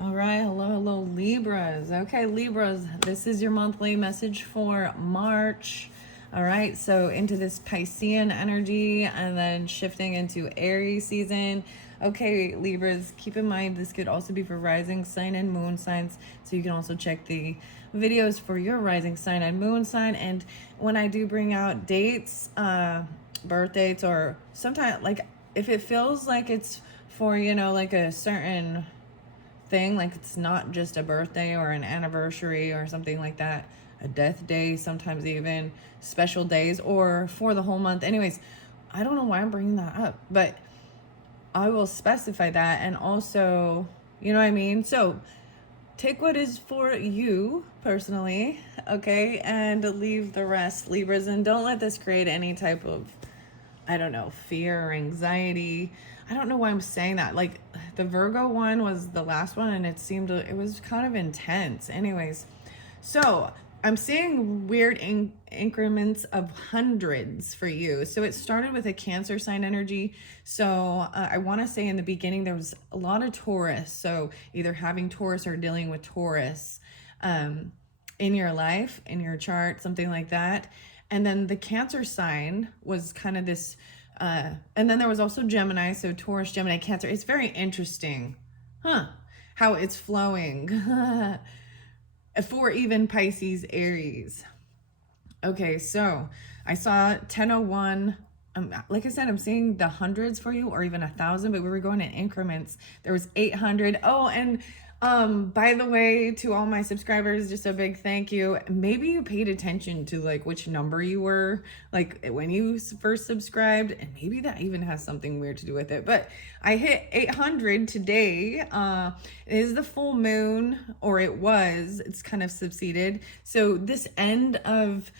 All right, hello, Libras. Okay, Libras, this is your monthly message for March. All right, so into this Piscean energy and then shifting into Aries season. Okay, Libras, keep in mind this could also be for rising sign and moon signs. So you can also check the videos for your rising sign and moon sign. And when I do bring out dates, birth dates, or sometimes like if it feels like it's for, like a certain thing, like it's not just a birthday or an anniversary or something like that, a death day, sometimes even special days, or for the whole month. Anyways, I don't know why I'm bringing that up, but I will specify that. And also, you know what I mean? So take what is for you personally, okay, and leave the rest, Libras. And don't let this create any type of, I don't know, fear or anxiety. I don't know why I'm saying that. Like the Virgo one was the last one and it was kind of intense. Anyways, so I'm seeing weird increments of hundreds for you. So it started with a Cancer sign energy. So I want to say in the beginning there was a lot of Taurus. So either having Taurus or dealing with Taurus in your life, in your chart, something like that. And then the Cancer sign was kind of this, and then there was also Gemini, so Taurus, Gemini, Cancer. It's very interesting, how it's flowing for even Pisces, Aries. Okay, so I saw 1001. Like I said, I'm seeing the hundreds for you, or even 1,000, but we were going in increments. There was 800. Oh, and by the way, to all my subscribers, just a big thank you. Maybe you paid attention to like which number you were like when you first subscribed, and maybe that even has something weird to do with it. But I hit 800 today. It is the full moon, or it was. It's kind of subsided. So this end of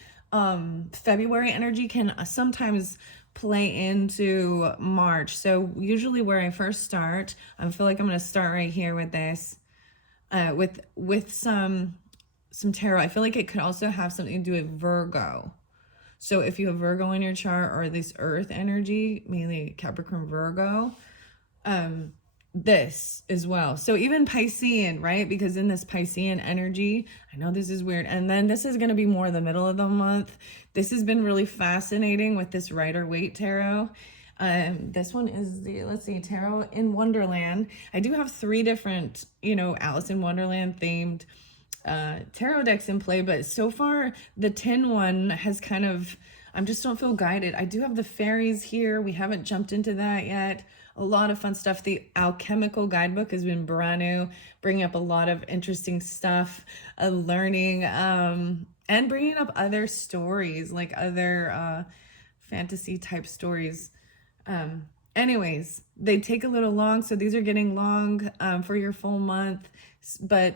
February energy can sometimes play into March. So usually where I first start, I feel like I'm going to start right here with this, with some tarot. I feel like it could also have something to do with Virgo. So if you have Virgo in your chart, or this earth energy, mainly Capricorn, Virgo, this as well. So even Piscean, right? Because in this Piscean energy, I know this is weird. And then this is going to be more the middle of the month. This has been really fascinating with this Rider-Waite tarot. This one is the, let's see, Tarot in Wonderland. I do have 3 different, Alice in Wonderland themed tarot decks in play, but so far the tin one has kind of, I just don't feel guided. I do have the fairies here. We haven't jumped into that yet. A lot of fun stuff. The Alchemical guidebook has been brand new, bringing up a lot of interesting stuff, learning, and bringing up other stories, like other fantasy type stories. Anyways, they take a little long, so these are getting long for your full month. But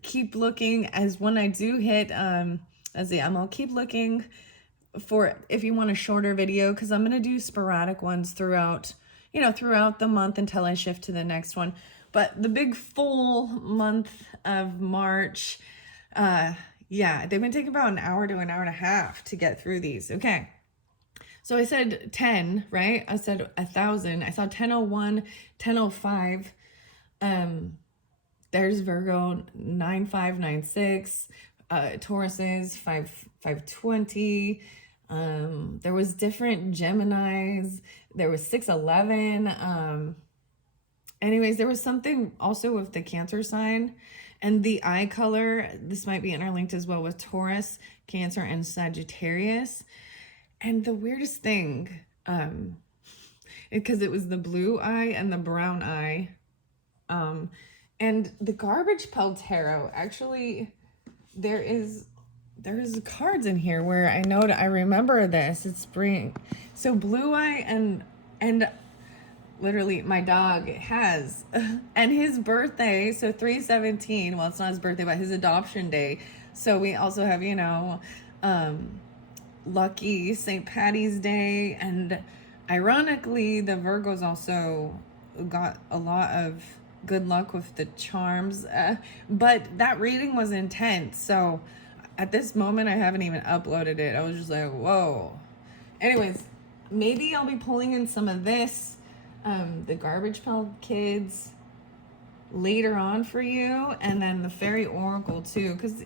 keep looking, as when I do hit, I'll keep looking for if you want a shorter video, because I'm going to do sporadic ones throughout the month until I shift to the next one. But the big full month of March, yeah, they've been taking about an hour to an hour and a half to get through these. Okay. So I said 10, right? I said 1,000. I saw 1001, 1005. There's Virgo 9596, Tauruses 520. There was different Geminis. There was 611. Anyways, there was something also with the Cancer sign, and the eye color. This might be interlinked as well with Taurus, Cancer, and Sagittarius. And the weirdest thing, because it was the blue eye and the brown eye, and the Garbage Pail Tarot. Actually, there's cards in here where I remember this. It's spring. So blue eye and literally my dog has, and his birthday, so 3/17. Well, it's not his birthday, but his adoption day. So we also have, lucky St. Patty's Day, and ironically the Virgos also got a lot of good luck with the charms, but that reading was intense, so at this moment I haven't even uploaded it. I was just like, whoa. Anyways, maybe I'll be pulling in some of this, the Garbage Pail Kids, later on for you, and then the fairy oracle too, because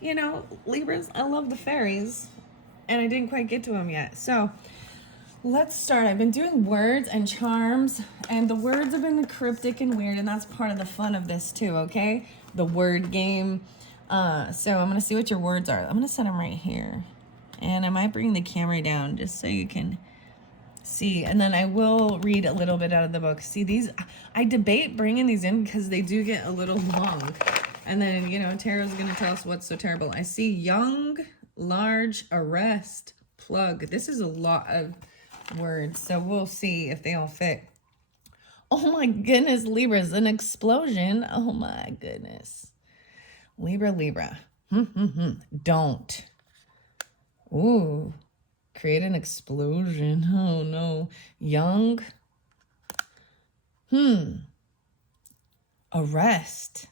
you know, Libras, I love the fairies, and I didn't quite get to them yet. So let's start. I've been doing words and charms, and the words have been cryptic and weird, and that's part of the fun of this too, okay? The word game. So I'm gonna see what your words are. I'm gonna set them right here, and I might bring the camera down just so you can see, and then I will read a little bit out of the book. See, these, I debate bringing these in because they do get a little long. And then, you know, Tarot's going to tell us what's so terrible. I see young, large, arrest, plug. This is a lot of words, so we'll see if they all fit. Oh my goodness, Libra's an explosion. Oh my goodness. Libra. Don't. Ooh. Create an explosion. Oh no. Young. Arrest.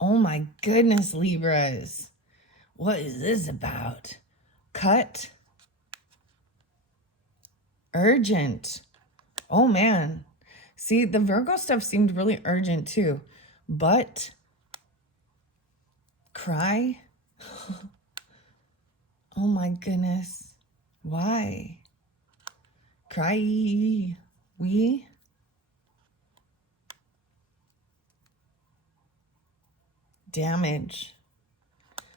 Oh my goodness, Libras. What is this about? Cut. Urgent. Oh man. See, the Virgo stuff seemed really urgent too. But. Cry. Oh my goodness. Why? Cry. We. Damage.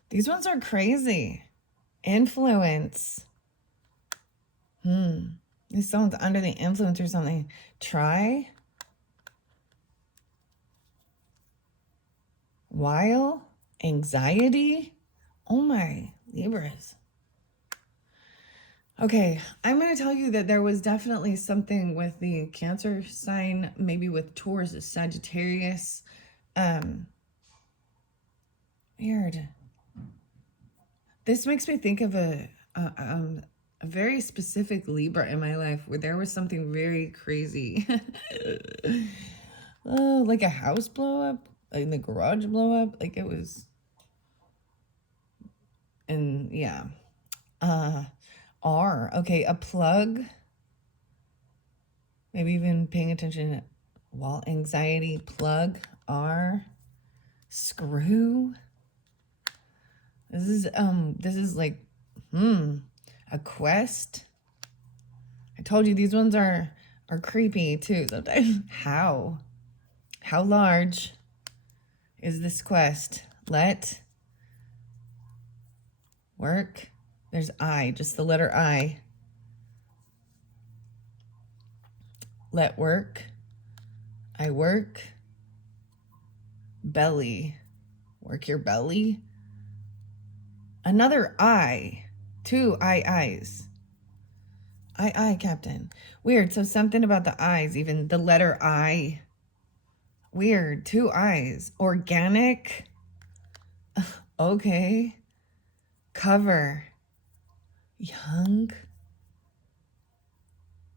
These ones are crazy. Influence. This sounds under the influence or something. Try. While. Anxiety. Oh my, Libras. Okay, I'm going to tell you that there was definitely something with the Cancer sign, maybe with Taurus, Sagittarius. Weird. This makes me think of a very specific Libra in my life where there was something very crazy. Oh, like a house blow up, like the garage blow up, like it was. And yeah. R. Okay, a plug. Maybe even paying attention while anxiety. Plug. R. Screw. This is like, a quest. I told you these ones are creepy too sometimes. How large is this quest? Let work. There's I, just the letter I. Let work. I work. Belly. Work your belly. Another I. Two I's. I, Captain. Weird. So something about the I's, even the letter I. Weird. Two I's. Organic. Okay. Cover. Young.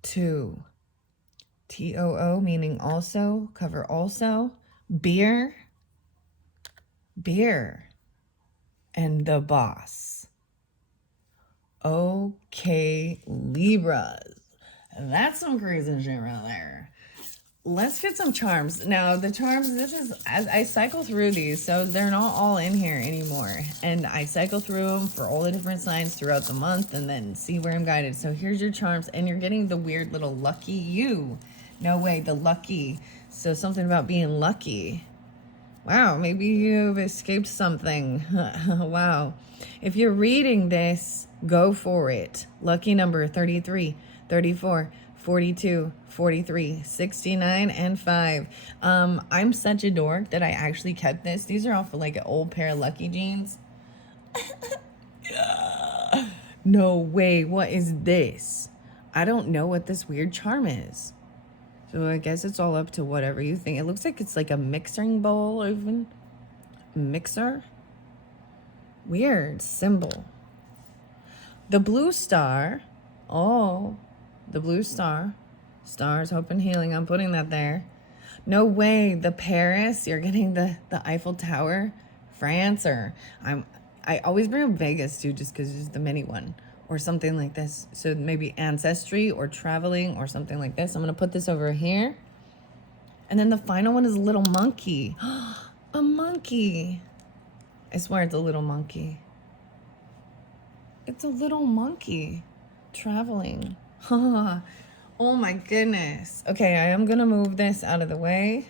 Two. TOO, meaning also. Cover also. Beer. And the boss. Okay, Libras. That's some crazy shit right there. Let's get some charms. Now, the charms, this is, as I cycle through these, so they're not all in here anymore. And I cycle through them for all the different signs throughout the month and then see where I'm guided. So here's your charms, and you're getting the weird little lucky you. No way, the lucky. So something about being lucky. Wow, maybe you've escaped something. Wow. If you're reading this, go for it. Lucky number 33, 34, 42, 43, 69, and 5. I'm such a dork that I actually kept this. These are all for like an old pair of Lucky jeans. No way. What is this? I don't know what this weird charm is. So I guess it's all up to whatever you think. It looks like it's like a mixing bowl, even. Mixer? Weird symbol. The blue star. Oh, the blue star. Stars, hope and healing. I'm putting that there. No way. The Paris. You're getting the Eiffel Tower. France, or I always bring up Vegas too, just because it's the mini one. Or something like this. So maybe ancestry or traveling or something like this. I'm going to put this over here. And then the final one is a little monkey. A monkey. I swear it's a little monkey. It's a little monkey traveling. Oh my goodness. Okay, I am going to move this out of the way.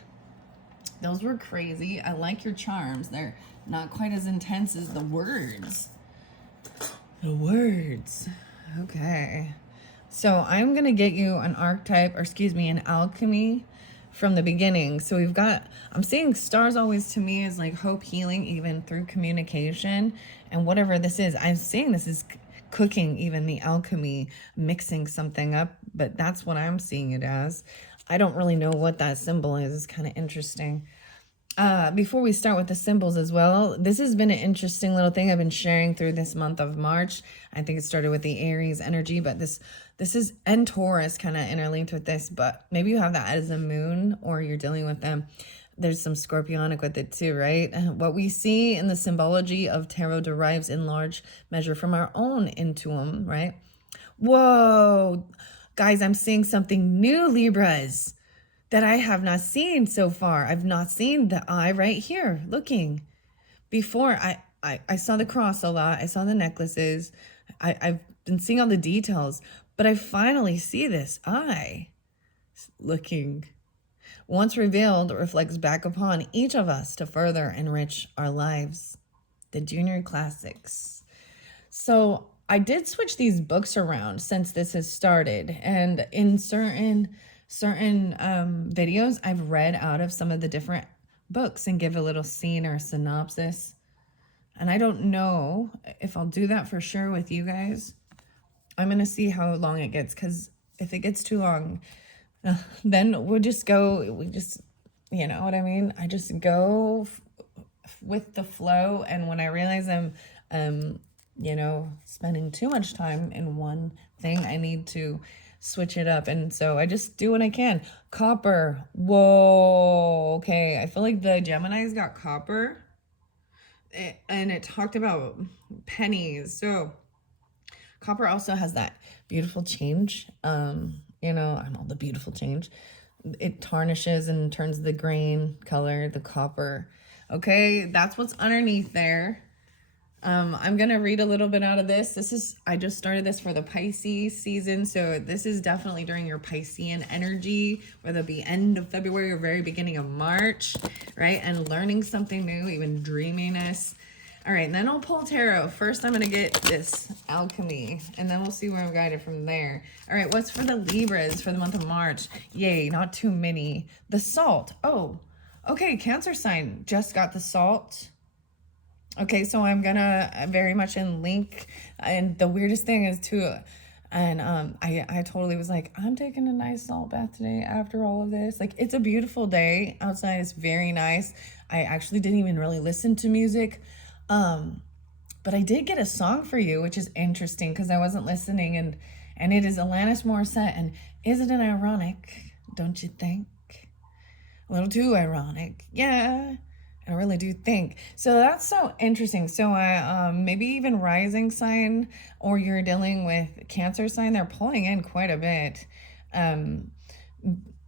Those were crazy. I like your charms. They're not quite as intense as the words. The words. Okay. So I'm going to get you an archetype, or excuse me, an alchemy from the beginning. So we've got, I'm seeing stars always to me as like hope, healing, even through communication and whatever this is. I'm seeing this is cooking, even the alchemy, mixing something up, but that's what I'm seeing it as. I don't really know what that symbol is. It's kind of interesting. Before we start with the symbols as well, this has been an interesting little thing I've been sharing through this month of March. I think it started with the Aries energy, but this is, and Taurus kind of interlinked with this, but maybe you have that as a moon or you're dealing with them. There's some scorpionic with it too, right? What we see in the symbology of tarot derives in large measure from our own intuition, right? Whoa, guys, I'm seeing something new, Libras, that I have not seen so far. I've not seen the eye right here looking. Before, I saw the cross a lot. I saw the necklaces. I've been seeing all the details, but I finally see this eye looking. Once revealed, it reflects back upon each of us to further enrich our lives. The Junior Classics. So I did switch these books around since this has started, and in certain videos I've read out of some of the different books and give a little scene or a synopsis, and I don't know if I'll do that for sure with you guys. I'm gonna see how long it gets, because if it gets too long, then we just, you know what I mean, I just go with the flow, and when I realize I'm you know, spending too much time in one thing, I need to switch it up. And so I just do what I can. Copper. Whoa. Okay. I feel like the Geminis got copper. And it talked about pennies. So copper also has that beautiful change. You know, I'm all the beautiful change. It tarnishes and turns the green color, the copper. Okay. That's what's underneath there. I'm going to read a little bit out of this. I just started this for the Pisces season. So this is definitely during your Piscean energy, whether it be end of February or very beginning of March, right? And learning something new, even dreaminess. All right. And then I'll pull tarot. First, I'm going to get this alchemy, and then we'll see where I'm guided from there. All right. What's for the Libras for the month of March? Yay. Not too many. The salt. Oh, okay. Cancer sign just got the salt. Okay, so I'm gonna very much in link, and the weirdest thing is too, and I totally was like, I'm taking a nice salt bath today after all of this. Like, it's a beautiful day outside. It's very nice. I actually didn't even really listen to music, but I did get a song for you, which is interesting because I wasn't listening, and it is Alanis Morissette, and isn't it ironic? Don't you think? A little too ironic, yeah. I really do think. So that's so interesting. So maybe even rising sign, or you're dealing with Cancer sign, they're pulling in quite a bit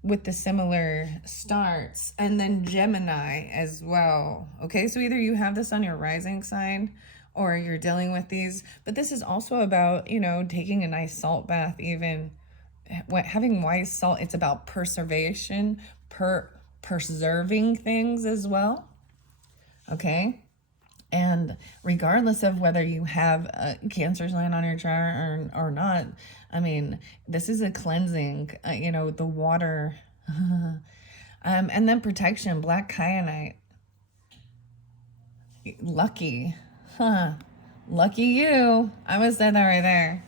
with the similar starts. And then Gemini as well. Okay, so either you have this on your rising sign or you're dealing with these. But this is also about, you know, taking a nice salt bath, even having wise salt. It's about preservation, preserving things as well. Okay, and regardless of whether you have a Cancer sign on your chart or not, I mean, this is a cleansing, you know, the water. And then protection, black kyanite. Lucky. Lucky you. I would say that right there.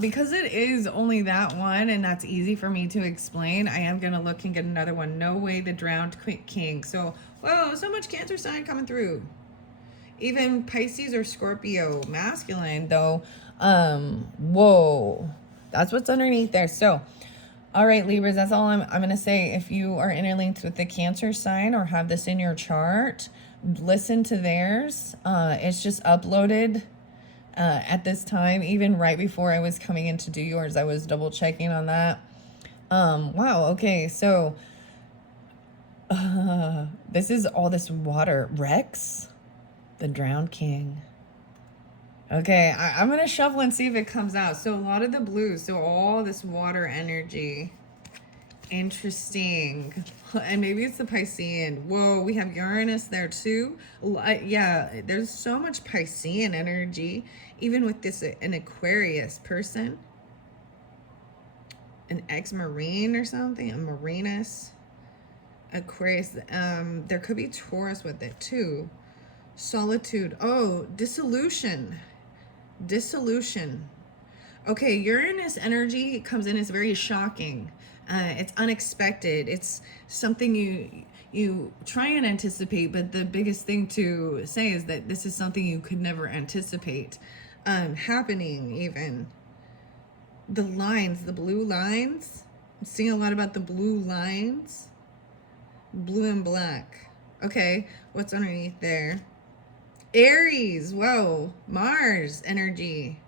Because it is only that one, and that's easy for me to explain, I am going to look and get another one. No Way, the Drowned King. So, whoa, so much Cancer sign coming through. Even Pisces or Scorpio, masculine, though. Whoa. That's what's underneath there. So, all right, Libras, that's all I'm going to say. If you are interlinked with the Cancer sign or have this in your chart, listen to theirs. It's just uploaded at this time. Even right before I was coming in to do yours, I was double checking on that. Wow, okay, so This is all this water. Rex, the drowned king. Okay, I'm going to shuffle and see if it comes out. So a lot of the blues, so all this water energy. Interesting. And maybe it's the Piscean. Whoa, we have Uranus there too. Yeah, there's so much Piscean energy, even with this, an Aquarius person. An ex-Marine or something, a Marinus. Aquarius, there could be Taurus with it too. Solitude. Oh, dissolution. Dissolution. Okay, Uranus energy comes in as very shocking. It's unexpected. It's something you try and anticipate, but the biggest thing to say is that this is something you could never anticipate happening. Even the lines, the blue lines. I'm seeing a lot about the blue lines. Blue and black. Okay, what's underneath there? Aries. Whoa, Mars energy.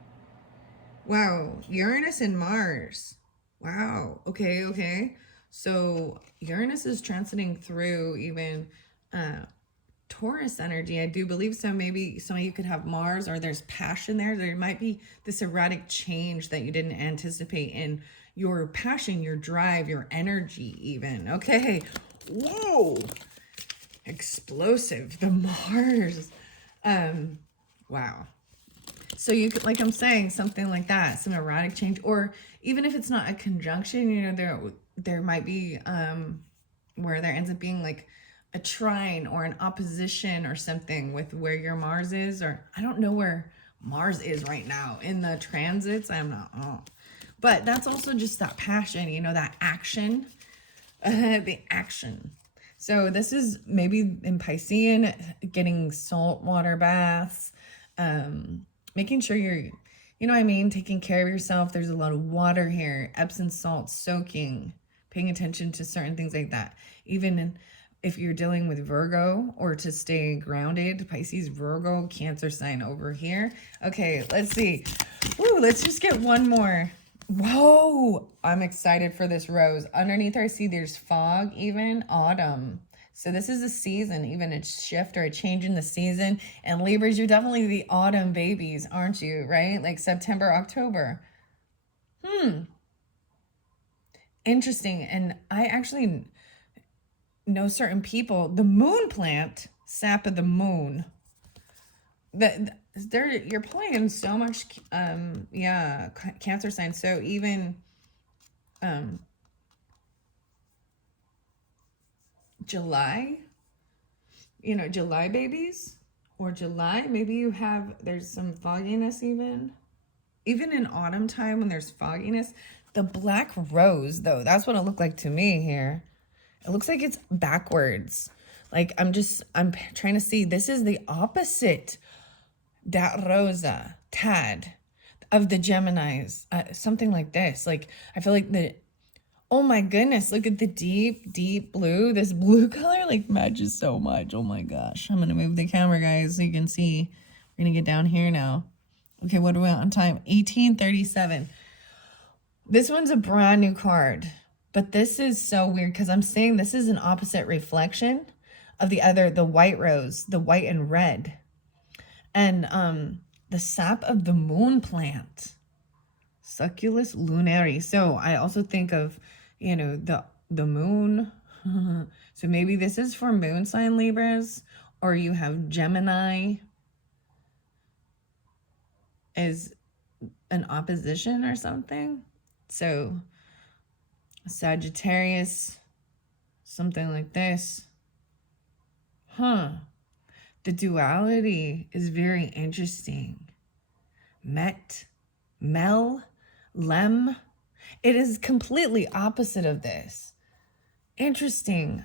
Wow, Uranus and Mars. Wow. Okay, okay. So Uranus is transiting through even Taurus energy. I do believe so. Maybe some of you could have Mars, or there's passion there. There might be this erratic change that you didn't anticipate in your passion, your drive, your energy even. Okay. Whoa. Explosive. The Mars. Wow. So you could, like I'm saying, something like that, some erratic change, or even if it's not a conjunction, you know, there might be where there ends up being like a trine or an opposition or something with where your Mars is, or I don't know where Mars is right now in the transits. I'm not, but that's also just that passion, you know, that action, the action. So this is maybe in Piscean, getting saltwater baths, making sure you're, you know what I mean, taking care of yourself. There's a lot of water here, Epsom salts, soaking, paying attention to certain things like that. Even if you're dealing with Virgo, or to stay grounded, Pisces, Virgo, Cancer sign over here. Okay, let's see. Woo, let's just get one more. Whoa, I'm excited for this rose. Underneath I see there's fog, even autumn. So this is a season, even a shift or a change in the season. And Libras, you're definitely the autumn babies, aren't you? Right? Like September, October. Interesting. And I actually know certain people, the moon plant, sap of the moon. You're playing so much, yeah, Cancer sign. So even, July, you know, July babies, or July, maybe you have, there's some fogginess even in autumn time when there's fogginess. The black rose though, that's what it looked like to me here. It looks like it's backwards. Like I'm trying to see, this is the opposite. Dat Rosa, Tad of the Geminis, something like this. Like I feel like oh my goodness, look at the deep, deep blue. This blue color like matches so much. Oh my gosh. I'm going to move the camera, guys, so you can see. We're going to get down here now. Okay, what are we on time? 1837. This one's a brand new card. But this is so weird because I'm saying this is an opposite reflection of the white rose, the white and red. And the sap of the moon plant. Succulus lunari. So I also think of, you know, the moon. So maybe this is for moon sign Libras, or you have Gemini as an opposition or something. So Sagittarius, something like this. The duality is very interesting. Mel, Lem. It is completely opposite of this. Interesting.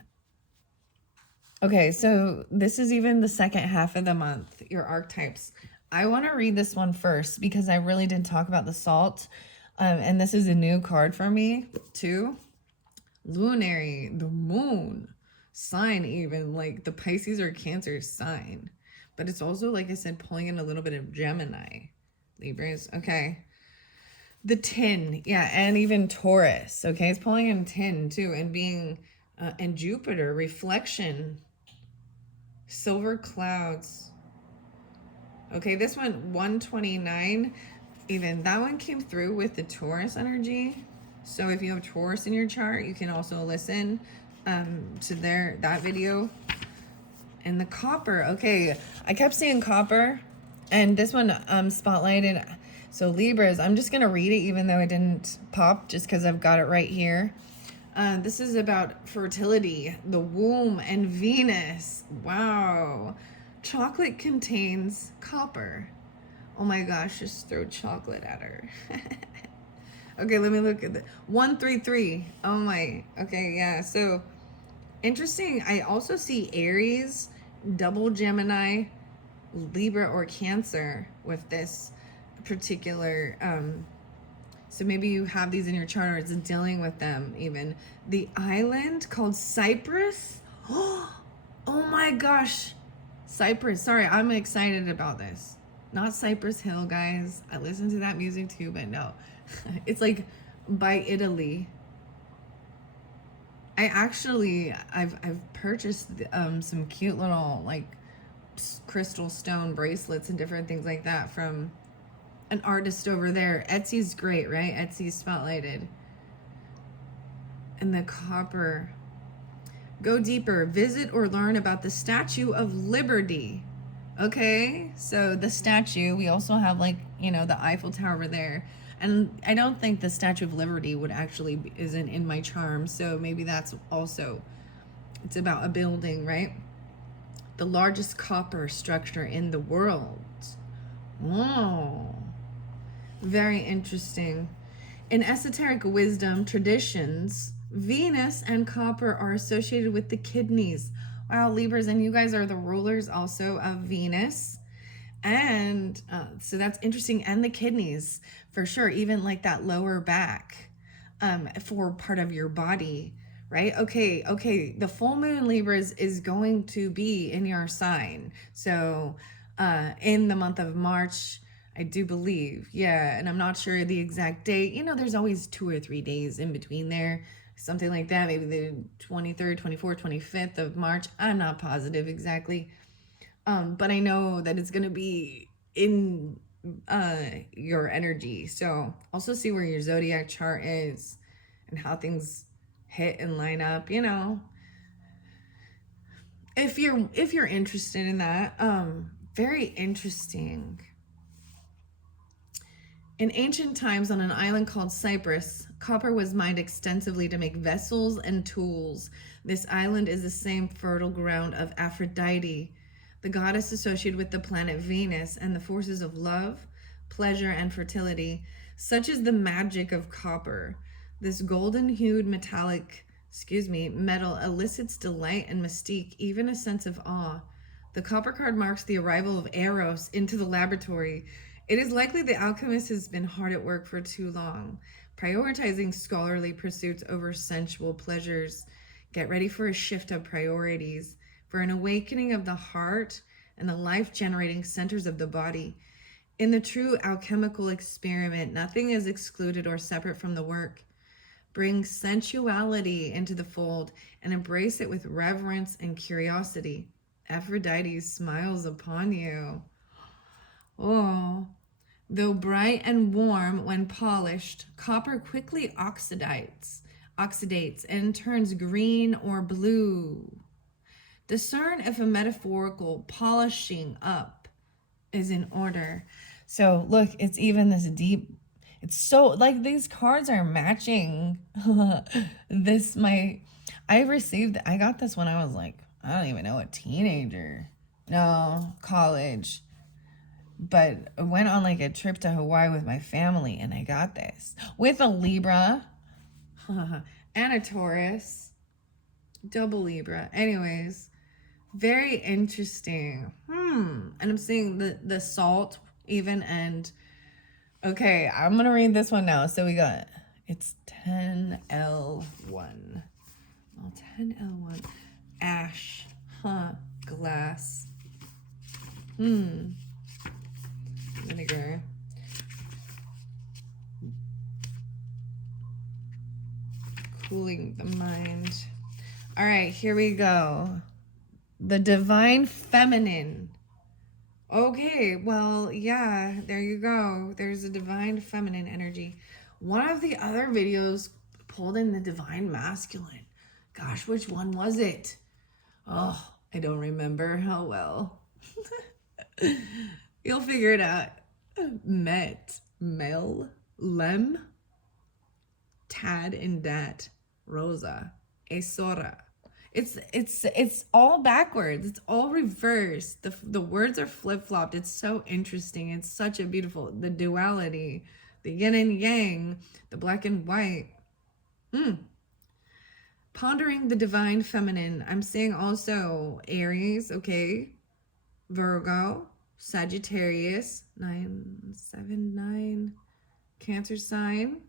Okay, so this is even the second half of the month, your archetypes. I want to read this one first because I really didn't talk about the salt. And this is a new card for me too. Lunary, the moon sign, even like the Pisces or Cancer sign. But it's also, like I said, pulling in a little bit of Gemini. Libras, okay. The tin, yeah, and even Taurus, okay? It's pulling in tin too, and being and Jupiter, reflection, silver clouds. Okay, this one, 129, even that one came through with the Taurus energy. So if you have Taurus in your chart, you can also listen to that video. And the copper, okay, I kept saying copper, and this one spotlighted. So Libras, I'm just gonna read it even though it didn't pop, just because I've got it right here. This is about fertility, the womb, and Venus. Wow. Chocolate contains copper. Oh my gosh, just throw chocolate at her. Okay, let me look at the 133. Oh my, okay, yeah. So interesting. I also see Aries, double Gemini, Libra, or Cancer with this particular so maybe you have these in your chart or it's dealing with them even. The island called Cyprus. Oh my gosh. Cyprus. Sorry, I'm excited about this. Not Cypress Hill, guys. I listen to that music too, but no. It's like by Italy. I've purchased some cute little like crystal stone bracelets and different things like that from an artist over there. Etsy's great, right? Etsy's spotlighted. And the copper. Go deeper. Visit or learn about the Statue of Liberty. Okay, so the statue, we also have like, you know, the Eiffel Tower over there. And I don't think the Statue of Liberty would actually isn't in my charm. So maybe that's also, it's about a building, right? The largest copper structure in the world. Oh. Very interesting. In esoteric wisdom traditions, Venus and copper are associated with the kidneys. Wow, Libras, and you guys are the rulers also of Venus. And so that's interesting. And the kidneys, for sure. Even like that lower back for part of your body, right? Okay. The full moon, Libras, is going to be in your sign. So in the month of March, I do believe. Yeah, and I'm not sure the exact date. You know, there's always 2 or 3 days in between there. Something like that. Maybe the 23rd, 24th, 25th of March. I'm not positive exactly. But I know that it's going to be in your energy. So also see where your zodiac chart is and how things hit and line up, you know. If you're interested in that, very interesting. In ancient times, on an island called Cyprus, copper was mined extensively to make vessels and tools. This island is the same fertile ground of Aphrodite, the goddess associated with the planet Venus and the forces of love, pleasure, and fertility. Such is the magic of copper. This golden-hued metal elicits delight and mystique, even a sense of awe. The copper card marks the arrival of Eros into the laboratory. It is likely the alchemist has been hard at work for too long, prioritizing scholarly pursuits over sensual pleasures. Get ready for a shift of priorities, for an awakening of the heart and the life-generating centers of the body. In the true alchemical experiment, nothing is excluded or separate from the work. Bring sensuality into the fold and embrace it with reverence and curiosity. Aphrodite smiles upon you. Oh, though bright and warm when polished, copper quickly oxidates and turns green or blue. Discern if a metaphorical polishing up is in order. So look, it's even this deep, it's so like these cards are matching. I got this when I was like, I don't even know, a teenager. No, college. But I went on like a trip to Hawaii with my family and I got this with a Libra and a Taurus, double Libra. Anyways, very interesting. And I'm seeing the salt even. And okay, I'm going to read this one now. So we got, it's 10L1. Oh, 10L1. Ash. Glass. Vinegar. Cooling the mind. All right, here we go. The divine feminine. Okay, well, yeah, there you go. There's a divine feminine energy. One of the other videos pulled in the divine masculine. Gosh, which one was it? Oh, I don't remember how well. You'll figure it out. Met, Mel, Lem, Tad and Dat, Rosa, Esora. It's all backwards. It's all reversed. The words are flip-flopped. It's so interesting. It's such a beautiful, the duality, the yin and yang, the black and white. Pondering the divine feminine. I'm seeing also Aries, okay? Virgo, Sagittarius, 979, Cancer sign.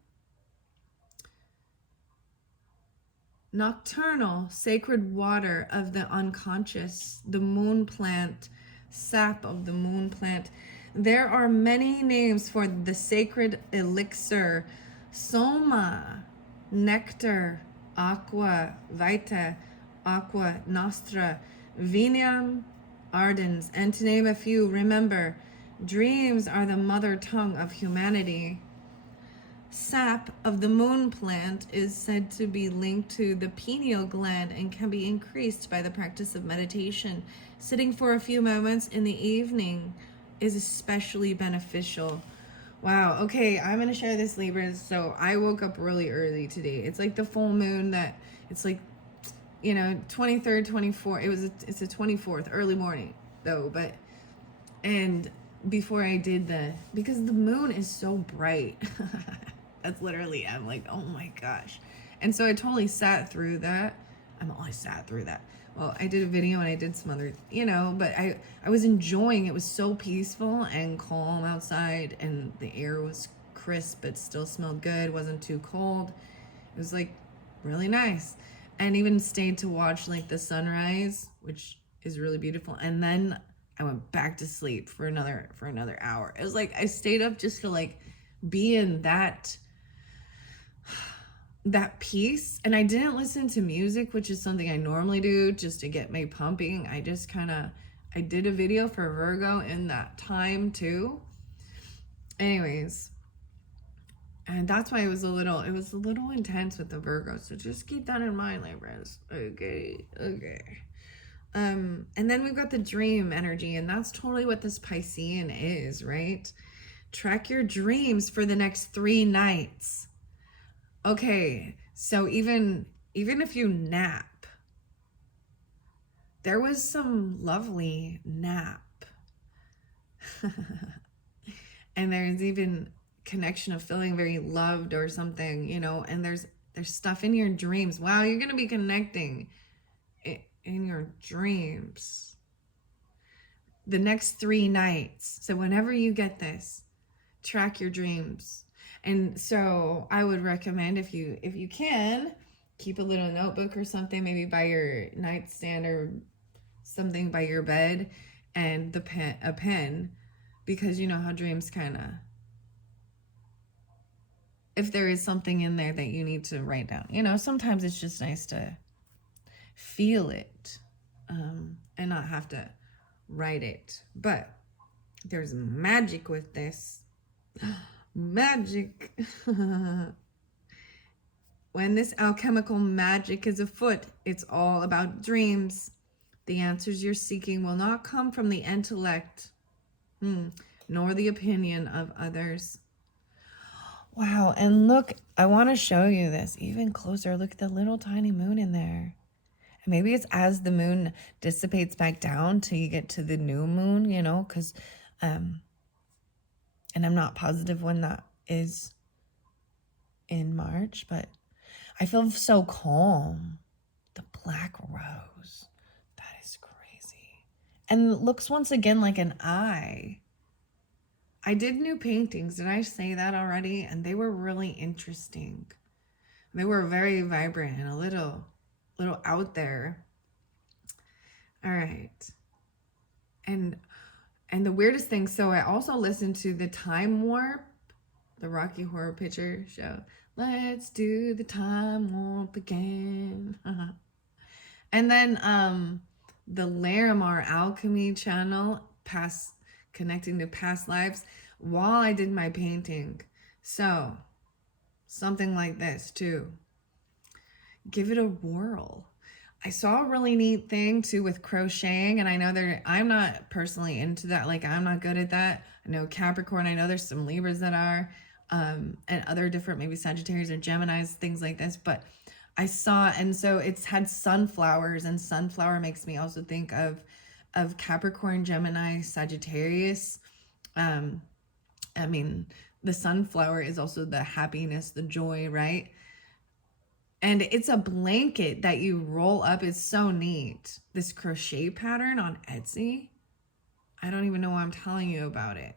Nocturnal, sacred water of the unconscious, the moon plant, sap of the moon plant. There are many names for the sacred elixir: soma, nectar, aqua vita, aqua nostra, veniam ardens, and to name a few. Remember, dreams are the mother tongue of humanity. Sap of the moon plant is said to be linked to the pineal gland and can be increased by the practice of meditation. Sitting for a few moments in the evening is especially beneficial. Wow, okay, I'm going to share this, Libras. So I woke up really early today. It's like the full moon that, it's like, 23rd, 24th. It's the 24th, early morning, though, but, and before I did because the moon is so bright. That's literally, I'm like, oh my gosh. And so I totally sat through that. I sat through that. Well, I did a video and I did some other, but I was enjoying it. It was so peaceful and calm outside, and the air was crisp but still smelled good. It wasn't too cold. It was like really nice. And even stayed to watch like the sunrise, which is really beautiful. And then I went back to sleep for another hour. It was like I stayed up just to like be in that peace. And I didn't listen to music, which is something I normally do just to get me pumping. I just I did a video for Virgo in that time too. Anyways, and that's why it was a little intense with the Virgo. So just keep that in mind, Libras. Okay. And then we've got the dream energy, and that's totally what this Piscean is, right? Track your dreams for the next 3 nights. Okay, so even if you nap, there was some lovely nap. And there's even connection of feeling very loved or something, and there's stuff in your dreams. Wow, you're going to be connecting in your dreams the next 3 nights. So whenever you get this, track your dreams. And so I would recommend, if you can, keep a little notebook or something, maybe by your nightstand or something by your bed, and a pen, because you know how dreams if there is something in there that you need to write down, sometimes it's just nice to feel it, and not have to write it. But there's magic with this. Magic. When this alchemical magic is afoot, it's all about dreams. The answers you're seeking will not come from the intellect, nor the opinion of others. Wow, and look, I want to show you this even closer. Look at the little tiny moon in there. And maybe it's as the moon dissipates back down till you get to the new moon, because and I'm not positive when that is in March, but I feel so calm. The black rose. That is crazy. And it looks once again like an eye. I did new paintings. Did I say that already? And they were really interesting. They were very vibrant and a little out there. All right. And the weirdest thing, so I also listened to the Time Warp, the Rocky Horror Picture Show. Let's do the time warp again. And then the Larimar Alchemy channel, past connecting to past lives, while I did my painting. So something like this too. Give it a whirl. I saw a really neat thing too with crocheting, and I know I'm not personally into that. Like, I'm not good at that. I know Capricorn, I know there's some Libras that are, and other different, maybe Sagittarius or Geminis, things like this. But I saw, and so it's had sunflowers, and sunflower makes me also think of Capricorn, Gemini, Sagittarius. I mean, the sunflower is also the happiness, the joy, right? And it's a blanket that you roll up. It's so neat. This crochet pattern on Etsy. I don't even know why I'm telling you about it.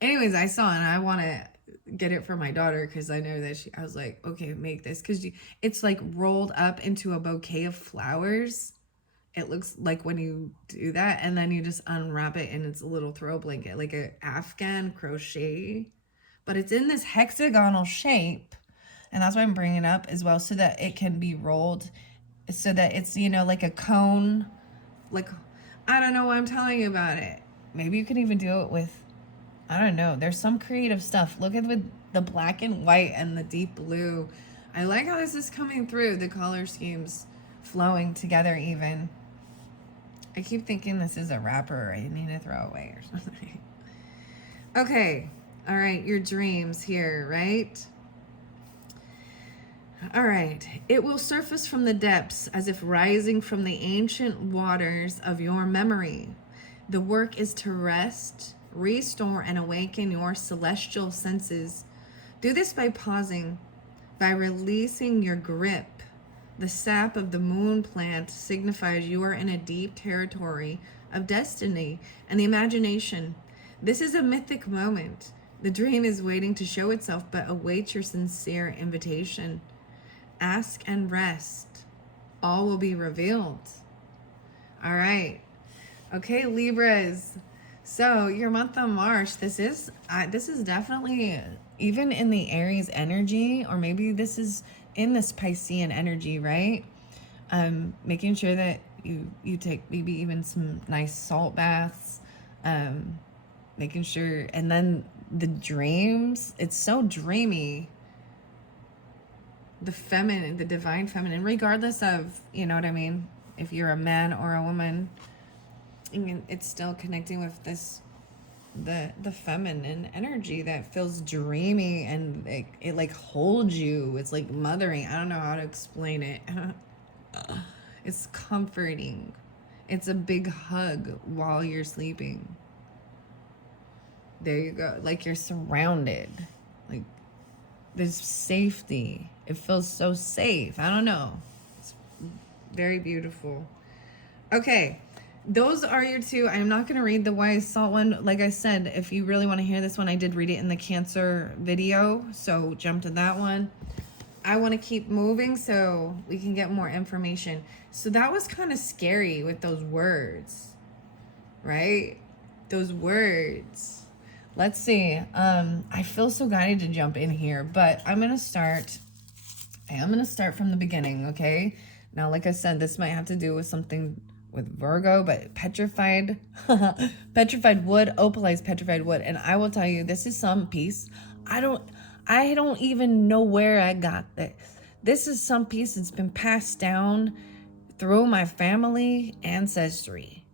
Anyways, I saw it and I want to get it for my daughter because I know that I was like, okay, make this. Because it's like rolled up into a bouquet of flowers. It looks like when you do that, and then you just unwrap it and it's a little throw blanket, like an Afghan crochet. But it's in this hexagonal shape. And that's why I'm bringing it up as well, so that it can be rolled, so that it's, like a cone. Like, I don't know why I'm telling you about it. Maybe you can even do it with, I don't know. There's some creative stuff. Look at the black and white and the deep blue. I like how this is coming through, the color schemes flowing together even. I keep thinking this is a wrapper I need to throw away or something. Okay. All right. Your dreams here, right? All right. It will surface from the depths as if rising from the ancient waters of your memory. The work is to rest, restore, and awaken your celestial senses. Do this by pausing, by releasing your grip. The sap of the moon plant signifies you are in a deep territory of destiny and the imagination. This is a mythic moment. The dream is waiting to show itself, but awaits your sincere invitation. Ask and rest. All will be revealed. All right. Okay, Libras. So your month of March, this is definitely even in the Aries energy, or maybe this is in this Piscean energy, right? Making sure that you take maybe even some nice salt baths, making sure, and then the dreams, it's so dreamy. The feminine, the divine feminine, regardless of, you know what I mean, if you're a man or a woman, it's still connecting with this, the feminine energy that feels dreamy, and it like holds you. It's like mothering. I don't know how to explain it. It's comforting. It's a big hug while you're sleeping. There you go. Like you're surrounded. Like there's safety. It feels so safe. I don't know. It's very beautiful. Okay. Those are your two. I'm not going to read the wise salt one. Like I said, if you really want to hear this one, I did read it in the Cancer video. So jump to that one. I want to keep moving so we can get more information. So that was kind of scary with those words, right? Those words. Let's see. I feel so guided to jump in here, but I am going to start from the beginning, okay? Now, like I said, this might have to do with something with Virgo, but petrified wood, opalized petrified wood. And I will tell you, this is some piece. I don't even know where I got this. This is some piece that's been passed down through my family ancestry.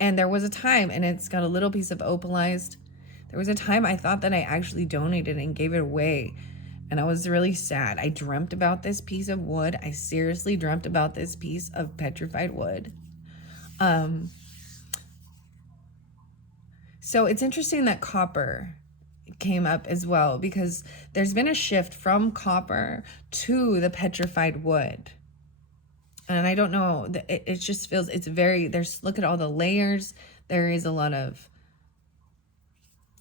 And there was a time, and it's got a little piece of opalized. There was a time I thought that I actually donated and gave it away. And I was really sad. I dreamt about this piece of wood. I seriously dreamt about this piece of petrified wood. So it's interesting that copper came up as well, because there's been a shift from copper to the petrified wood. And I don't know, it just feels, it's very, look at all the layers. There is a lot of,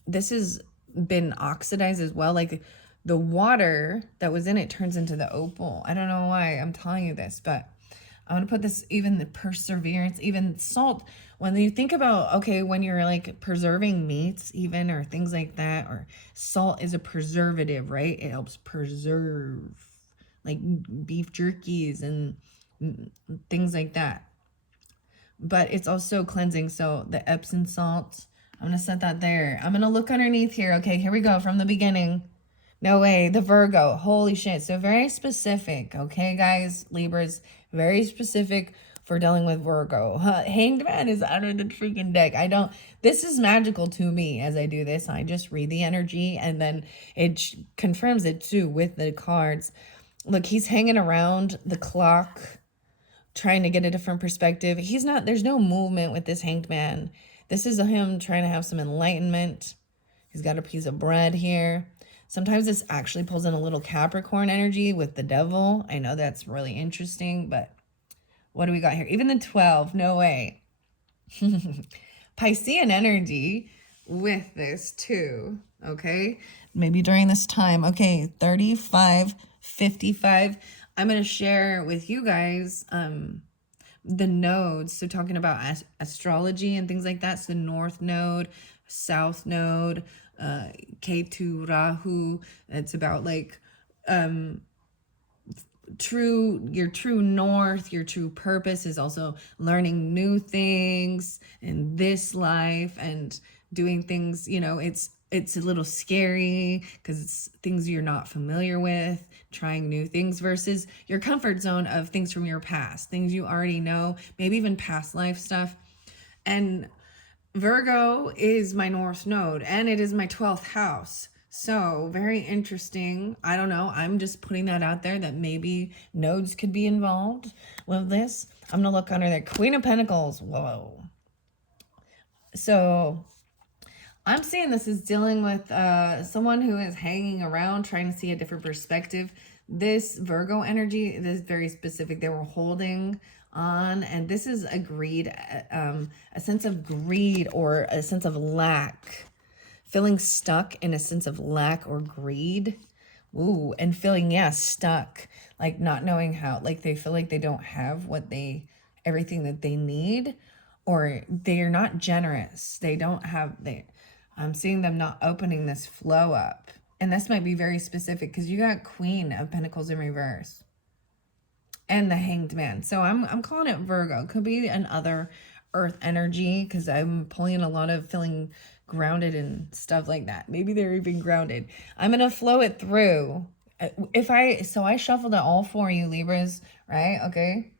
this has been oxidized as well. Like the water that was in it turns into the opal. I don't know why I'm telling you this, but I want to put this, even the perseverance, even salt. When you think about, okay, when you're like preserving meats even, or things like that, or salt is a preservative, right? It helps preserve like beef jerkies and things like that. But it's also cleansing. So the Epsom salt, I'm going to set that there. I'm going to look underneath here. Okay, here we go from the beginning. No way, the Virgo. Holy shit. So very specific, okay, guys? Libras, very specific for dealing with Virgo. Hanged Man is out of the freaking deck. This is magical to me as I do this. I just read the energy and then it confirms it too with the cards. Look, he's hanging around the clock, trying to get a different perspective. There's no movement with this Hanged Man. This is him trying to have some enlightenment. He's got a piece of bread here. Sometimes this actually pulls in a little Capricorn energy with the devil. I know that's really interesting, but what do we got here? Even the 12, no way. Piscean energy with this too, okay? Maybe during this time. Okay, 35, 55. I'm going to share with you guys the nodes. So talking about astrology and things like that. So North Node, South Node, Ketu, Rahu. It's about like your true north, your true purpose is also learning new things in this life and doing things, it's a little scary because it's things you're not familiar with, trying new things versus your comfort zone of things from your past, things you already know, maybe even past life stuff. And Virgo is my North Node and it is my 12th house. So very interesting. I don't know. I'm just putting that out there that maybe nodes could be involved with this. I'm going to look under there. Queen of Pentacles. Whoa. So I'm seeing this is dealing with someone who is hanging around trying to see a different perspective. This Virgo energy is very specific. They were holding on, and this is a greed, a sense of greed or a sense of lack. Feeling stuck in a sense of lack or greed. Ooh, and feeling, stuck. Like not knowing how, like they feel like they don't have everything that they need, or they're not generous. I'm seeing them not opening this flow up. And this might be very specific because you got Queen of Pentacles in reverse. And the Hanged Man. So I'm calling it Virgo. Could be another earth energy because I'm pulling a lot of feeling grounded and stuff like that. Maybe they're even grounded. I'm going to flow it through. So I shuffled it all for you, Libras, right? Okay.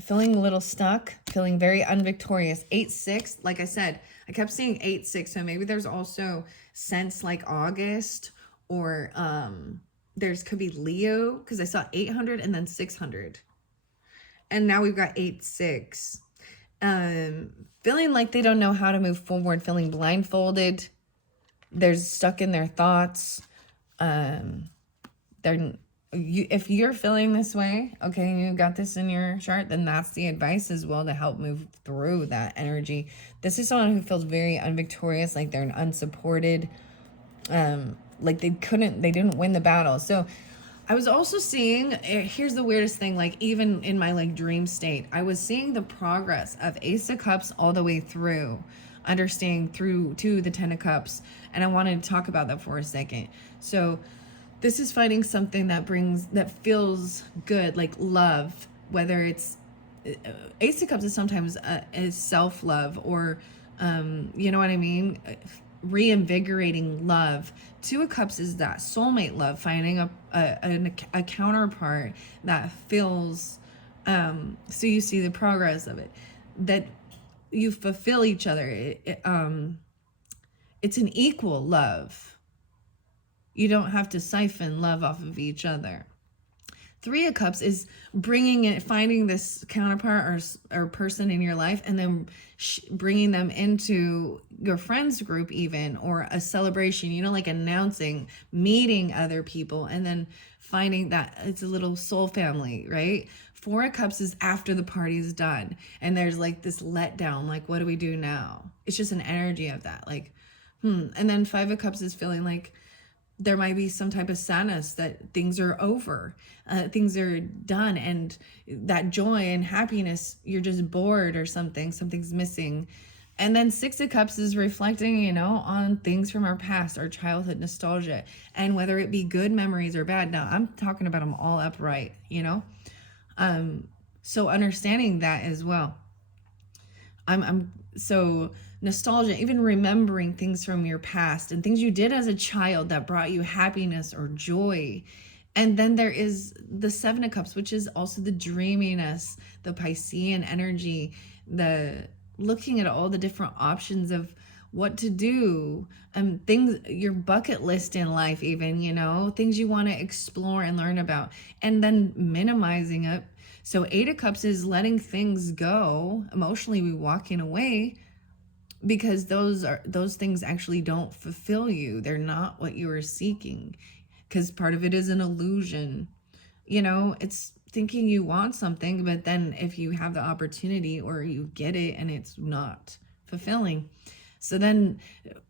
Feeling a little stuck, feeling very unvictorious. 8-6, like I said, I kept seeing 8-6. So maybe there's also sense like August or could be Leo because I saw 800 and then 600. And now we've got 8-6. Feeling like they don't know how to move forward, feeling blindfolded. They're stuck in their thoughts. If you're feeling this way, okay, and you got this in your chart, then that's the advice as well to help move through that energy. This is someone who feels very unvictorious, like they're unsupported, like they didn't win the battle. So I was also seeing, here's the weirdest thing, like even in my like dream state, I was seeing the progress of Ace of Cups all the way through, understanding through to the 10 of Cups. And I wanted to talk about that for a second. So this is finding something that feels good, like love, whether it's Ace of Cups is sometimes is self-love or, you know what I mean? Reinvigorating love. 2 of Cups is that soulmate love, finding a counterpart that feels, so you see the progress of it, that you fulfill each other. It's an equal love. You don't have to siphon love off of each other. 3 of Cups is finding this counterpart or person in your life, and then bringing them into your friends group even, or a celebration, like announcing, meeting other people, and then finding that it's a little soul family, right? 4 of Cups is after the party's done, and there's like this letdown, like what do we do now? It's just an energy of that, like, And then 5 of Cups is feeling like there might be some type of sadness that things are over, things are done, and that joy and happiness, you're just bored or something's missing. And then 6 of Cups is reflecting, on things from our past, our childhood nostalgia, and whether it be good memories or bad. Now, I'm talking about them all upright, So understanding that as well. I'm so nostalgia, even remembering things from your past and things you did as a child that brought you happiness or joy. And then there is the Seven of Cups, which is also the dreaminess, the Piscean energy, the looking at all the different options of what to do, things, your bucket list in life, even, you know, things you want to explore and learn about, and then minimizing it. So Eight of Cups is letting things go emotionally, we walking away because those things actually don't fulfill you. They're not what you were seeking, because part of it is an illusion. You know, it's thinking you want something, but then if you have the opportunity or you get it and it's not fulfilling. So then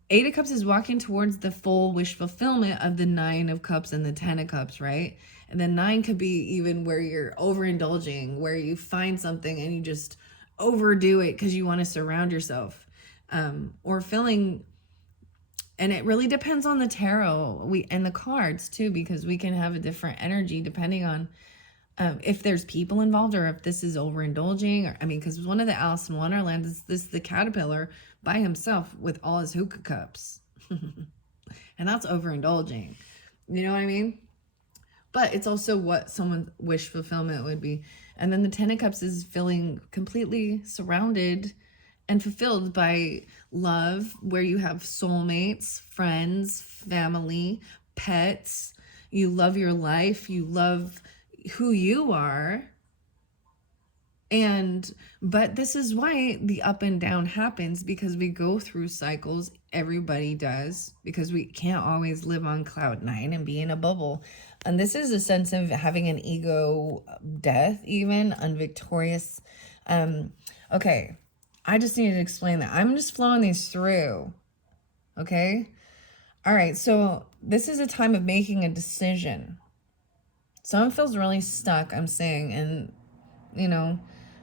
Eight of Cups is walking towards the full wish fulfillment of the Nine of Cups and the Ten of Cups, right? And then nine could be even where you're overindulging, where you find something and you just overdo it because you want to surround yourself. Or feeling, and it really depends on the tarot and the cards too, because we can have a different energy depending on if there's people involved or if this is overindulging. Or I mean, because one of the Alice in Wonderland is the caterpillar by himself with all his hookah cups. And that's overindulging. You know what I mean? But it's also what someone's wish fulfillment would be. And then the Ten of Cups is feeling completely surrounded and fulfilled by love, where you have soulmates, friends, family, pets. You love your life. You love who you are. But this is why the up and down happens, because we go through cycles. Everybody does, because we can't always live on cloud nine and be in a bubble. And this is a sense of having an ego death, even unvictorious. Okay, I just need to explain that. I'm just flowing these through. Okay. All right. So this is a time of making a decision. Someone feels really stuck, I'm saying, and, you know,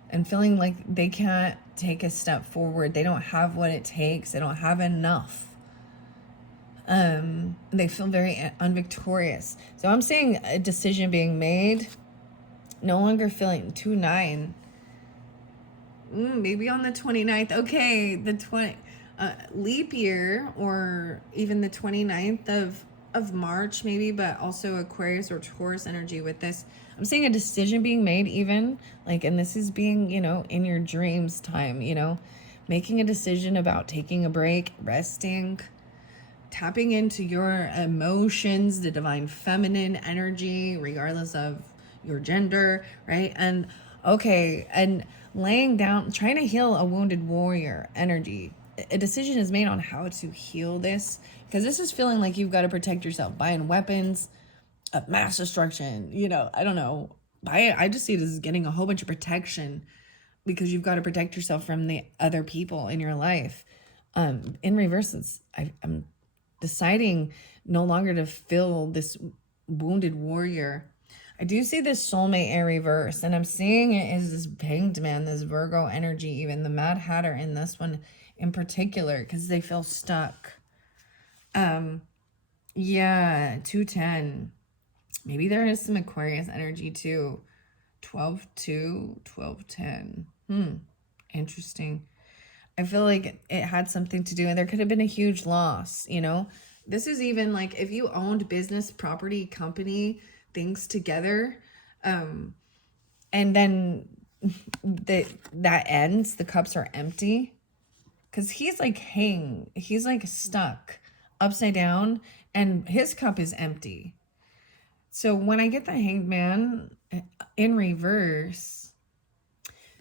and feeling like they can't take a step forward. They don't have what it takes. They don't have enough. They feel very unvictorious. So I'm saying a decision being made, no longer feeling 2-9. Maybe on the 29th. Okay, the leap year, or even the 29th of March, maybe, but also Aquarius or Taurus energy with this. I'm seeing a decision being made, even like, and this is being, you know, in your dreams time, you know, making a decision about taking a break, resting, tapping into your emotions, the divine feminine energy, regardless of your gender, right? And okay, and laying down, trying to heal a wounded warrior energy. A decision is made on how to heal this, because this is feeling like you've got to protect yourself, buying weapons of mass destruction. You know, I don't know. I just see this as getting a whole bunch of protection, because you've got to protect yourself from the other people in your life. In reverse, I'm deciding no longer to feel this wounded warrior. I do see this soulmate in reverse, and I'm seeing it as this Hanged Man, this Virgo energy, even the Mad Hatter in this one in particular, because they feel stuck. Yeah, 210. Maybe there is some Aquarius energy too. 12-2, 12-10. Interesting. I feel like it had something to do, and there could have been a huge loss, you know? This is even like if you owned business, property, company, things together, and then that ends, the cups are empty, because he's like he's like stuck upside down, and his cup is empty. So when I get the Hanged Man in reverse,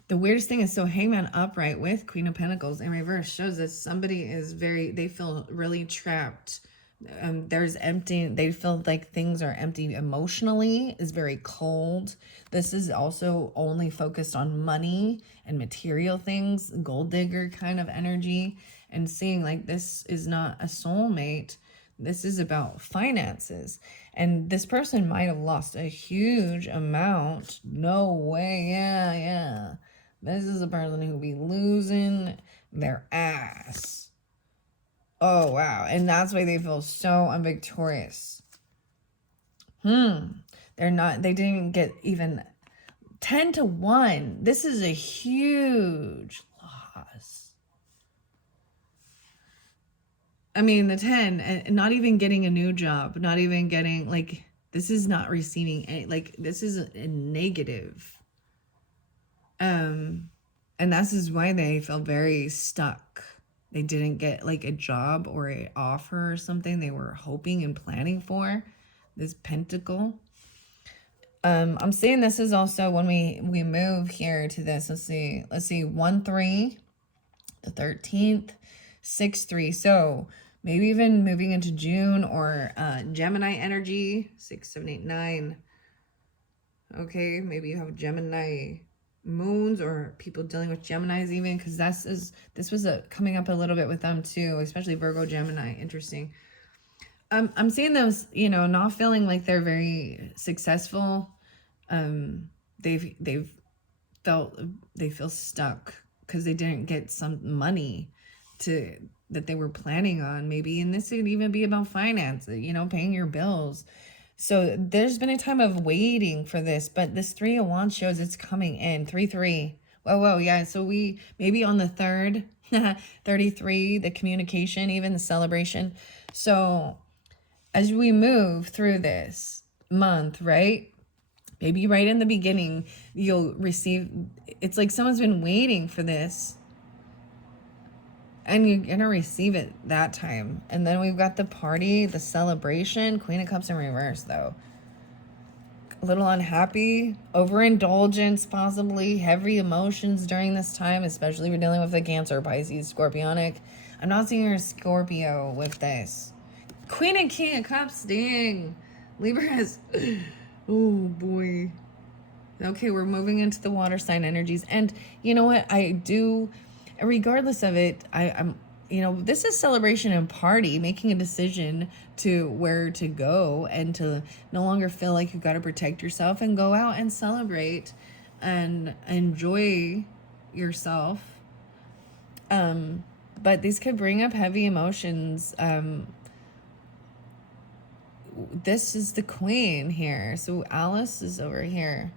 the weirdest thing is, so Hangman upright with Queen of Pentacles in reverse shows that somebody is they feel really trapped. There's empty, they feel like things are empty emotionally, is very cold. This is also only focused on money and material things, gold digger kind of energy, and seeing like this is not a soulmate. This is about finances. And this person might have lost a huge amount. No way. Yeah. This is a person who be losing their ass. Oh, wow. And that's why they feel so unvictorious. They didn't get even 10 to 1. This is a huge loss. I mean, the 10, and not even getting a new job, not even getting, like, this is not receiving any, like, this is a negative. And this is why they feel very stuck. They didn't get like a job or an offer or something they were hoping and planning for. This pentacle. I'm saying this is also when we move here to this. Let's see 1-3, the 13th, 6-3. So maybe even moving into June or Gemini energy, 6, 7, 8, 9. Okay, maybe you have Gemini moons or people dealing with Geminis even, because this was coming up a little bit with them too, especially Virgo, Gemini. Interesting. I'm seeing those, not feeling like they're very successful. They feel stuck because they didn't get some money that they were planning on, maybe. And this could even be about finance, paying your bills. So there's been a time of waiting for this, but this 3 of Wands shows it's coming in. 3-3. Whoa, yeah. So we maybe on the 3rd, 33, the communication, even the celebration. So as we move through this month, right? Maybe right in the beginning, you'll receive, it's like someone's been waiting for this. And you're going to receive it that time. And then we've got the party, the celebration. Queen of Cups in reverse, though. A little unhappy. Overindulgence, possibly. Heavy emotions during this time, especially if you're dealing with a Cancer, Pisces, Scorpionic. I'm not seeing your Scorpio with this. Queen and King of Cups, dang. Libra has... Oh, boy. Okay, we're moving into the water sign energies. And you know what? I do... Regardless of it, I'm this is celebration and party, making a decision to where to go and to no longer feel like you've got to protect yourself and go out and celebrate and enjoy yourself. But these could bring up heavy emotions. This is the Queen here. So Alice is over here.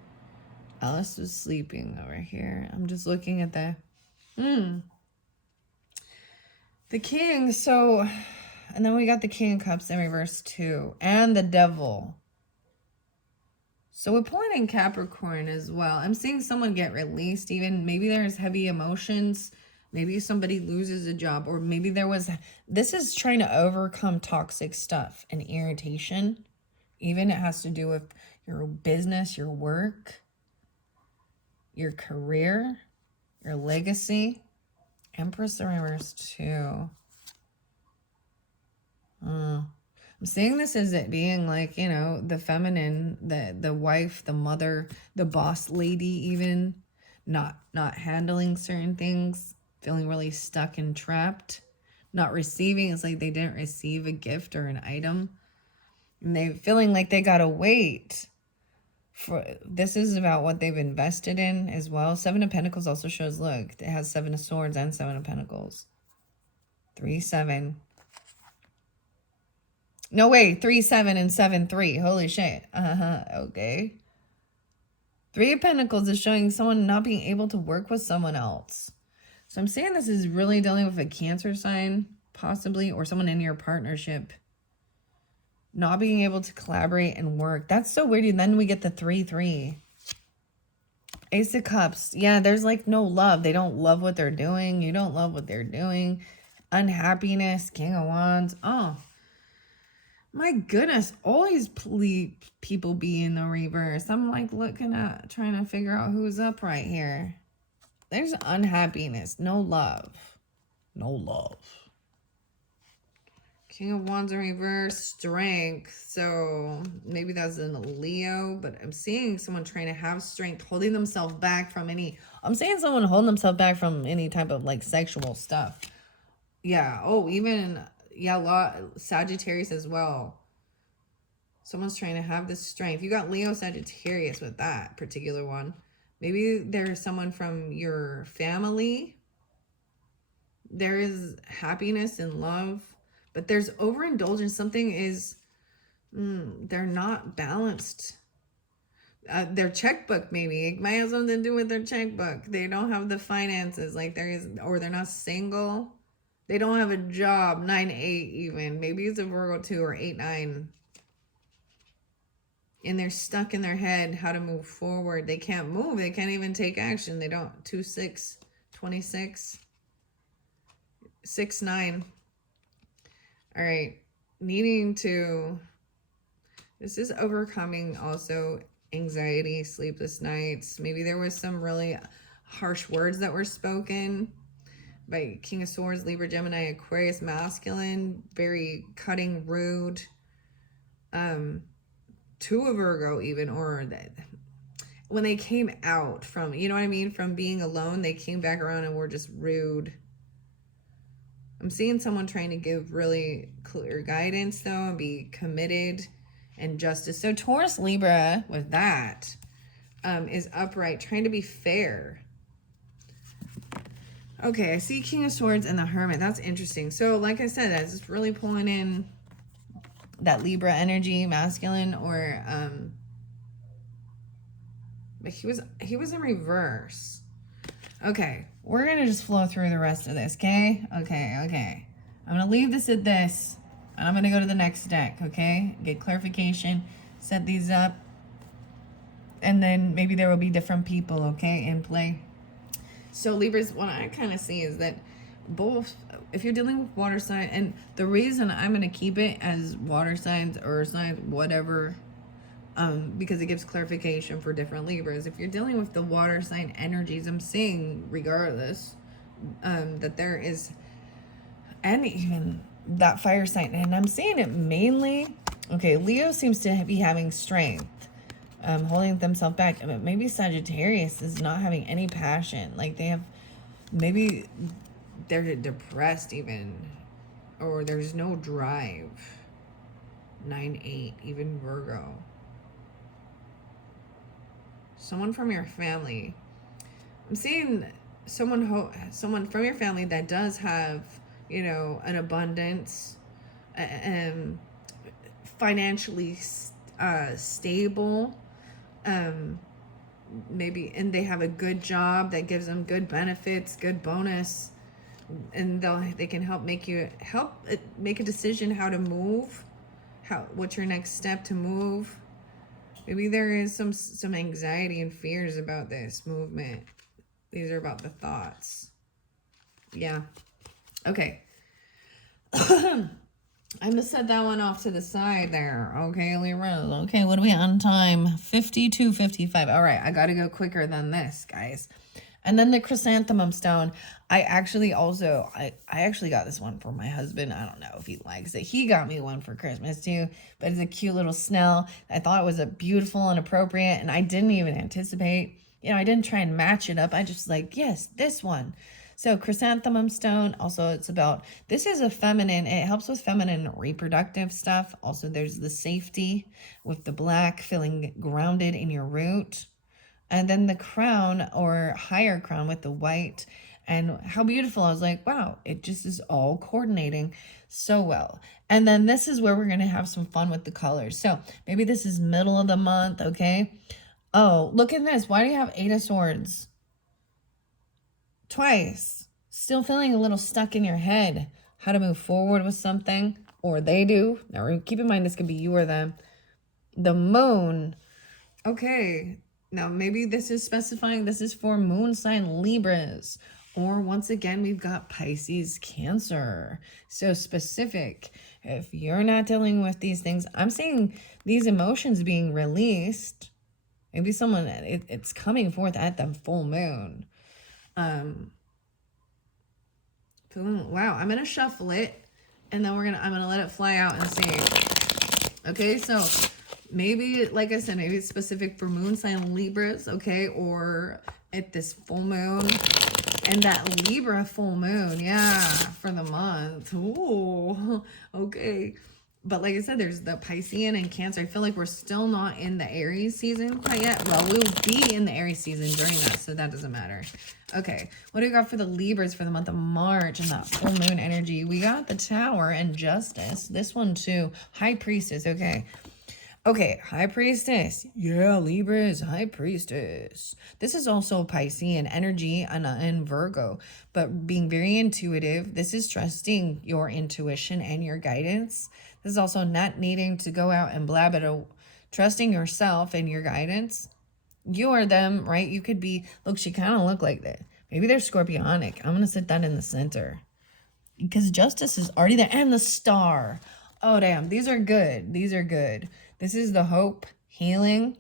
Alice was sleeping over here. I'm just looking at the King. So, and then we got the King of Cups in reverse too, and the Devil. So we're pulling in Capricorn as well. I'm seeing someone get released. Even maybe there's heavy emotions. Maybe somebody loses a job, or maybe this is trying to overcome toxic stuff and irritation. Even it has to do with your business, your work, your career, your legacy. Empress in reverse too. I'm seeing this as it being like, the feminine, the wife, the mother, the boss lady, even not handling certain things, feeling really stuck and trapped, not receiving. It's like they didn't receive a gift or an item, and they feeling like they gotta wait. This is about what they've invested in as well. 7 of Pentacles also shows, look, it has 7 of Swords and 7 of Pentacles. 3, 7. No, wait, 3, 7 and 7, 3. Holy shit. Okay. 3 of Pentacles is showing someone not being able to work with someone else. So I'm saying this is really dealing with a Cancer sign, possibly, or someone in your partnership. Not being able to collaborate and work. That's so weird. And then we get the 3, 3. Ace of Cups. Yeah, there's like no love. They don't love what they're doing. You don't love what they're doing. Unhappiness. King of Wands. Oh, my goodness. Always people be in the reverse. I'm like looking at, trying to figure out who's up right here. There's unhappiness. No love. No love. King of Wands in reverse, strength. So maybe that's in a Leo, but I'm seeing someone trying to have strength, holding themselves back from I'm saying someone holding themselves back from any type of like sexual stuff. Yeah. Oh, even, yeah, Sagittarius as well. Someone's trying to have this strength. You got Leo, Sagittarius with that particular one. Maybe there's someone from your family. There is happiness and love. But there's overindulgence. Something is, they're not balanced. Their checkbook, maybe it might have something to do with their checkbook. They don't have the finances, like there is, or they're not single. They don't have a job. 9-8 even. Maybe it's a Virgo too, or 8-9. And they're stuck in their head how to move forward. They can't move. They can't even take action. They don't. 2-6, 26, 6-9. All right. Needing to. This is overcoming also anxiety, sleepless nights. Maybe there was some really harsh words that were spoken by King of Swords, Libra, Gemini, Aquarius, masculine, very cutting, rude. To a Virgo even, or that when they came out from, you know what I mean, from being alone, they came back around and were just rude. I'm seeing someone trying to give really clear guidance though and be committed and justice. So Taurus, Libra with that is upright, trying to be fair. Okay, I see King of Swords and the Hermit. That's interesting. So like I said, that's just really pulling in that Libra energy, masculine, or but he was in reverse. Okay, we're gonna just flow through the rest of this, okay? Okay. I'm gonna leave this at this, and I'm gonna go to the next deck, okay? Get clarification, set these up, and then maybe there will be different people, okay, in play. So Libras, what I kind of see is that both, if you're dealing with water sign, and the reason I'm going to keep it as water signs, earth signs, whatever, because it gives clarification for different Libras. If you're dealing with the water sign energies, I'm seeing regardless that there is, and even that fire sign, and I'm seeing it mainly, okay, Leo seems to be having strength, holding themselves back, but maybe Sagittarius is not having any passion, like they have, maybe they're depressed even, or there's no drive. 9-8, even Virgo. Someone from your family. I'm seeing someone from your family that does have, you know, an abundance, and financially stable, maybe, and they have a good job that gives them good benefits, good bonus, and they can help make a decision how to move, what's your next step to move. Maybe there is some anxiety and fears about this movement. These are about the thoughts. Yeah. Okay. I'm gonna set that one off to the side there. Okay, Libra. Okay, what are we on time? 52:55. All right, I gotta go quicker than this, guys. And then the chrysanthemum stone. I actually got this one for my husband. I don't know if he likes it. He got me one for Christmas too, but it's a cute little snail. I thought it was a beautiful and appropriate, and I didn't even anticipate. You know, I didn't try and match it up. I just like, yes, this one. So chrysanthemum stone, also it's about, this is a feminine, it helps with feminine reproductive stuff. Also there's the safety with the black, feeling grounded in your root. And then the crown or higher crown with the white, and how beautiful. I was like, wow, it just is all coordinating so well. And then this is where we're going to have some fun with the colors. So maybe this is middle of the month, okay? Oh, look at this. Why do you have 8 of Swords? Twice. Still feeling a little stuck in your head how to move forward with something, or they do. Now keep in mind this could be you or them. The moon. Okay. Now, maybe this is specifying this is for moon sign Libras. Or once again, we've got Pisces, Cancer. So specific. If you're not dealing with these things, I'm seeing these emotions being released. Maybe someone, it's coming forth at the full moon. Wow, I'm going to shuffle it. And then I'm going to let it fly out and see. Okay, so maybe, like I said, maybe it's specific for moon sign Libras, okay? Or at this full moon. And that Libra full moon, yeah, for the month. Ooh, okay. But like I said, there's the Piscean and Cancer. I feel like we're still not in the Aries season quite yet. Well, we'll be in the Aries season during that, so that doesn't matter. Okay, what do we got for the Libras for the month of March and that full moon energy? We got the Tower and Justice. This one too. High Priestess, okay. Okay, High Priestess. Yeah, Libra is High Priestess. This is also Piscean energy and Virgo, but being very intuitive. This is trusting your intuition and your guidance. This is also not needing to go out and blab it, trusting yourself and your guidance. You are them, right? You could be, look, she kind of look like that. Maybe they're scorpionic. I'm going to sit that in the center because justice is already there, and the star. Oh damn, these are good. These are good. This is the hope, healing,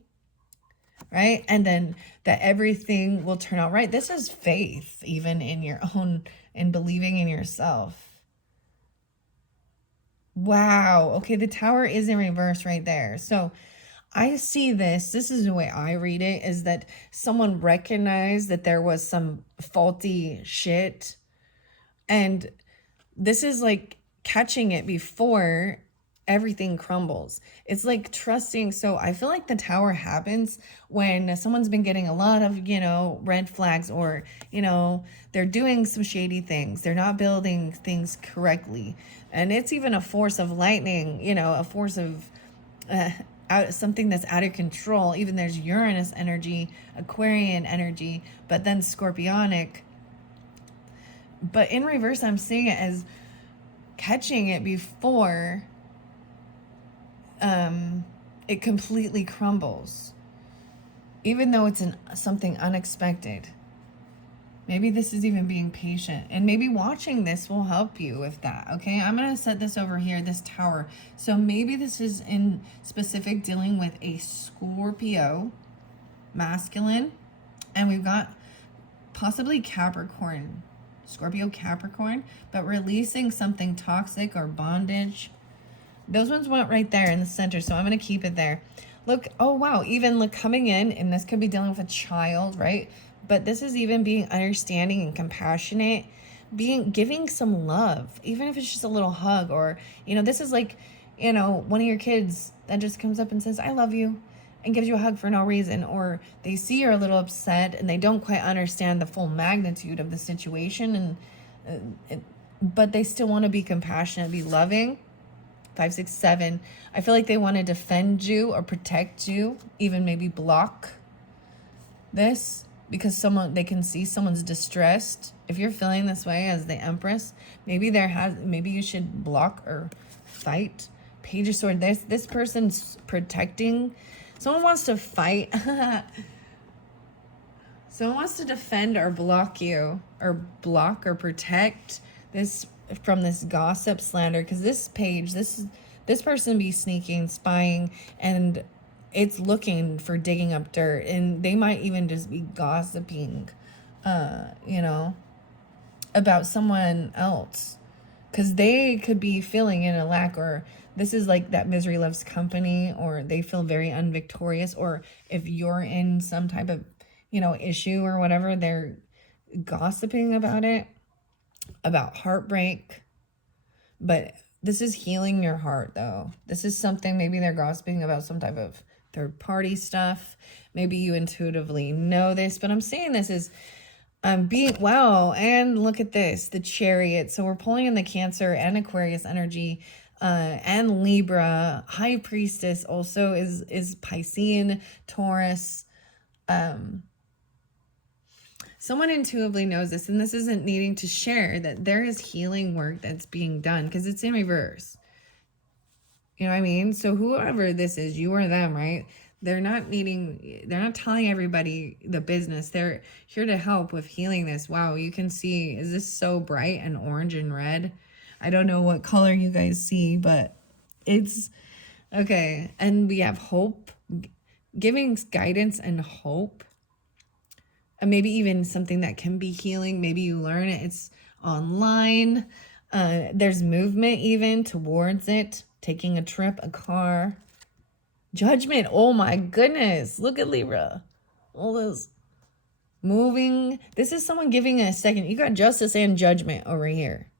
right? And then that everything will turn out right. This is faith, even in your own, and believing in yourself. Wow. Okay, the tower is in reverse right there. So I see this is the way I read it, is that someone recognized that there was some faulty shit, and this is like catching it before everything crumbles. It's like trusting. So I feel like the tower happens when someone's been getting a lot of, red flags, or, they're doing some shady things. They're not building things correctly. And it's even a force of lightning, a force of something that's out of control. Even there's Uranus energy, Aquarian energy, but then Scorpionic. But in reverse, I'm seeing it as catching it before it completely crumbles, even though it's something unexpected. Maybe this is even being patient, and maybe watching this will help you with that. Okay, I'm going to set this over here, this tower. So maybe this is in specific dealing with a Scorpio masculine, and we've got possibly Capricorn, Scorpio Capricorn, but releasing something toxic or bondage. Those ones went right there in the center, so I'm going to keep it there. Look, oh wow, even look, coming in, and this could be dealing with a child, right? But this is even being understanding and compassionate, giving some love, even if it's just a little hug, or, this is like, one of your kids that just comes up and says, I love you, and gives you a hug for no reason, or they see you're a little upset and they don't quite understand the full magnitude of the situation, but they still want to be compassionate, be loving. 5, 6, 7. I feel like they want to defend you or protect you, even maybe block this, because they can see someone's distressed. If you're feeling this way as the Empress, maybe you should block or fight. Page of Sword. This person's protecting. Someone wants to fight. Someone wants to defend or block you, or block or protect this from this gossip, slander, because this page, this person be sneaking, spying, and it's looking for digging up dirt, and they might even just be gossiping about someone else, because they could be feeling in a lack, or this is like that misery loves company, or they feel very unvictorious, or if you're in some type of issue or whatever, they're gossiping about it, about heartbreak. But this is healing your heart, though. This is something, maybe they're gossiping about some type of third party stuff. Maybe you intuitively know this, but I'm saying this is wow. And look at this, the Chariot. So we're pulling in the Cancer and Aquarius energy, and Libra. High Priestess also is Piscean, Taurus. Someone intuitively knows this, and this isn't needing to share that there is healing work that's being done, because it's in reverse. You know what I mean? So whoever this is, you or them, right? They're not telling everybody the business. They're here to help with healing this. Wow, you can see, is this so bright and orange and red? I don't know what color you guys see, but it's okay. And we have hope, giving guidance and hope. And maybe even something that can be healing. Maybe you learn it. It's online. There's movement even towards it. Taking a trip, a car. Judgment. Oh my goodness. Look at Libra. All this moving. This is someone giving a second. You got justice and judgment over here.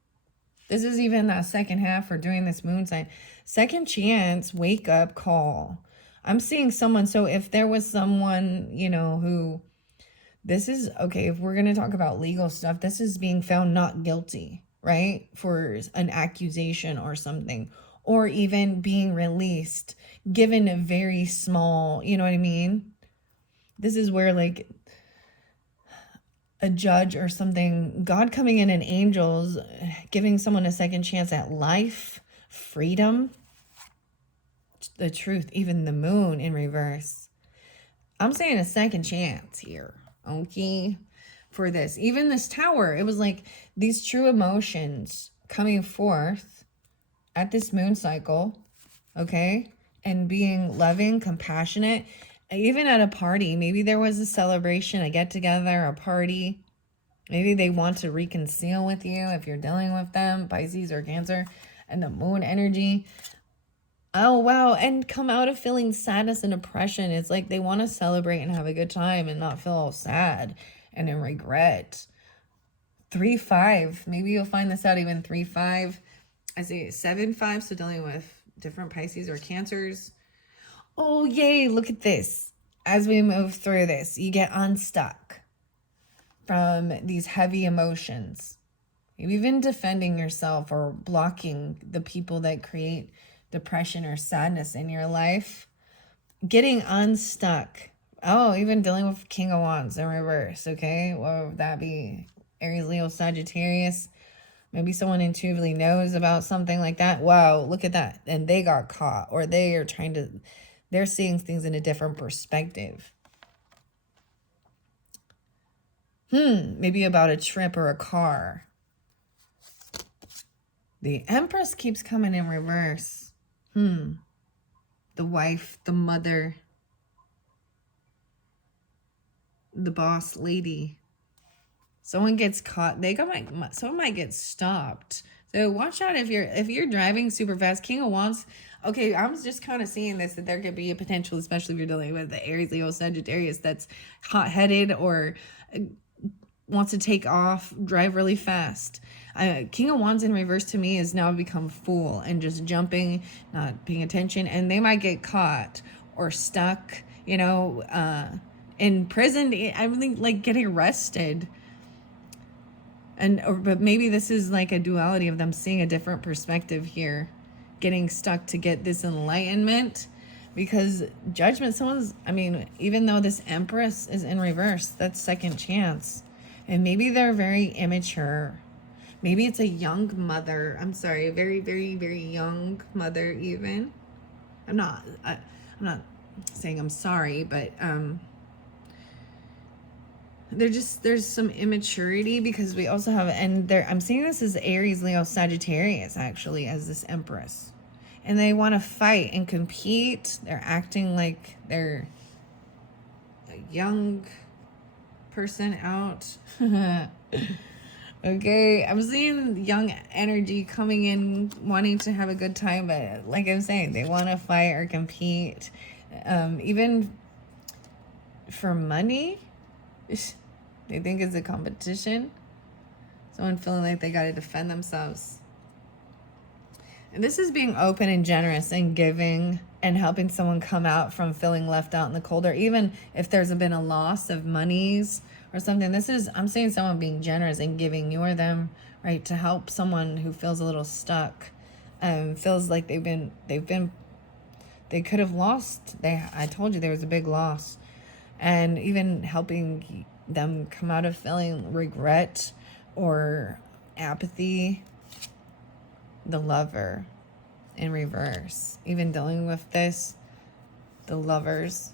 This is even that second half for doing this moon sign. Second chance, wake up call. I'm seeing someone. So if there was someone, who... This is, okay, if we're going to talk about legal stuff, this is being found not guilty, right? For an accusation or something. or even being released, given a very small, you know what I mean? This is where like a judge or something, God coming in and angels, giving someone a second chance at life, freedom, the truth, even the moon in reverse. I'm saying a second chance here, okay, for this. Even this tower, it was like these true emotions coming forth at this moon cycle, okay, and being loving, compassionate, even at a party. Maybe there was a celebration, a get-together, a party. Maybe they want to reconcile with you if you're dealing with them, Pisces or Cancer, and the moon energy. Oh, wow. And come out of feeling sadness and depression. It's like they want to celebrate and have a good time and not feel all sad and in regret. 3-5. Maybe you'll find this out even 3-5. I say 7-5. So dealing with different Pisces or Cancers. Oh, yay. Look at this. As we move through this, you get unstuck from these heavy emotions. Maybe even defending yourself or blocking the people that create depression or sadness in your life. Getting unstuck. Oh, even dealing with King of Wands in reverse, okay? What would that be? Aries, Leo, Sagittarius. Maybe someone intuitively knows about something like that. Wow, look at that. And they got caught, or they are they're seeing things in a different perspective. Maybe about a trip or a car. The Empress keeps coming in reverse. The wife, the mother, the boss lady. Someone gets caught. Someone might get stopped. So watch out if you're driving super fast. King of Wands. Okay, I'm just kind of seeing this, that there could be a potential, especially if you're dealing with the Aries, Leo, Sagittarius, that's hot-headed or wants to take off, drive really fast. King of Wands in reverse to me is now become fool and just jumping, not paying attention, and they might get caught or stuck, in prison. I think like getting arrested. But maybe this is like a duality of them seeing a different perspective here, getting stuck to get this enlightenment. Because judgment, even though this Empress is in reverse, that's second chance. And maybe they're very immature. Maybe it's a young mother. I'm sorry, very, very, very young mother even. I'm not saying I'm sorry, but there's some immaturity, because we also have, I'm seeing this as Aries, Leo, Sagittarius, actually, as this Empress. And they want to fight and compete. They're acting like they're a young person out. Okay, I'm seeing young energy coming in, wanting to have a good time, but like I'm saying, they want to fight or compete, even for money. They think it's a competition. Someone feeling like they got to defend themselves. And this is being open and generous and giving and helping someone come out from feeling left out in the cold, or even if there's been a loss of monies or something. I'm saying someone being generous and giving you or them, right, to help someone who feels a little stuck, feels like they could have lost. I told you there was a big loss, and even helping them come out of feeling regret or apathy. The Lover in reverse, even dealing with this, the Lovers.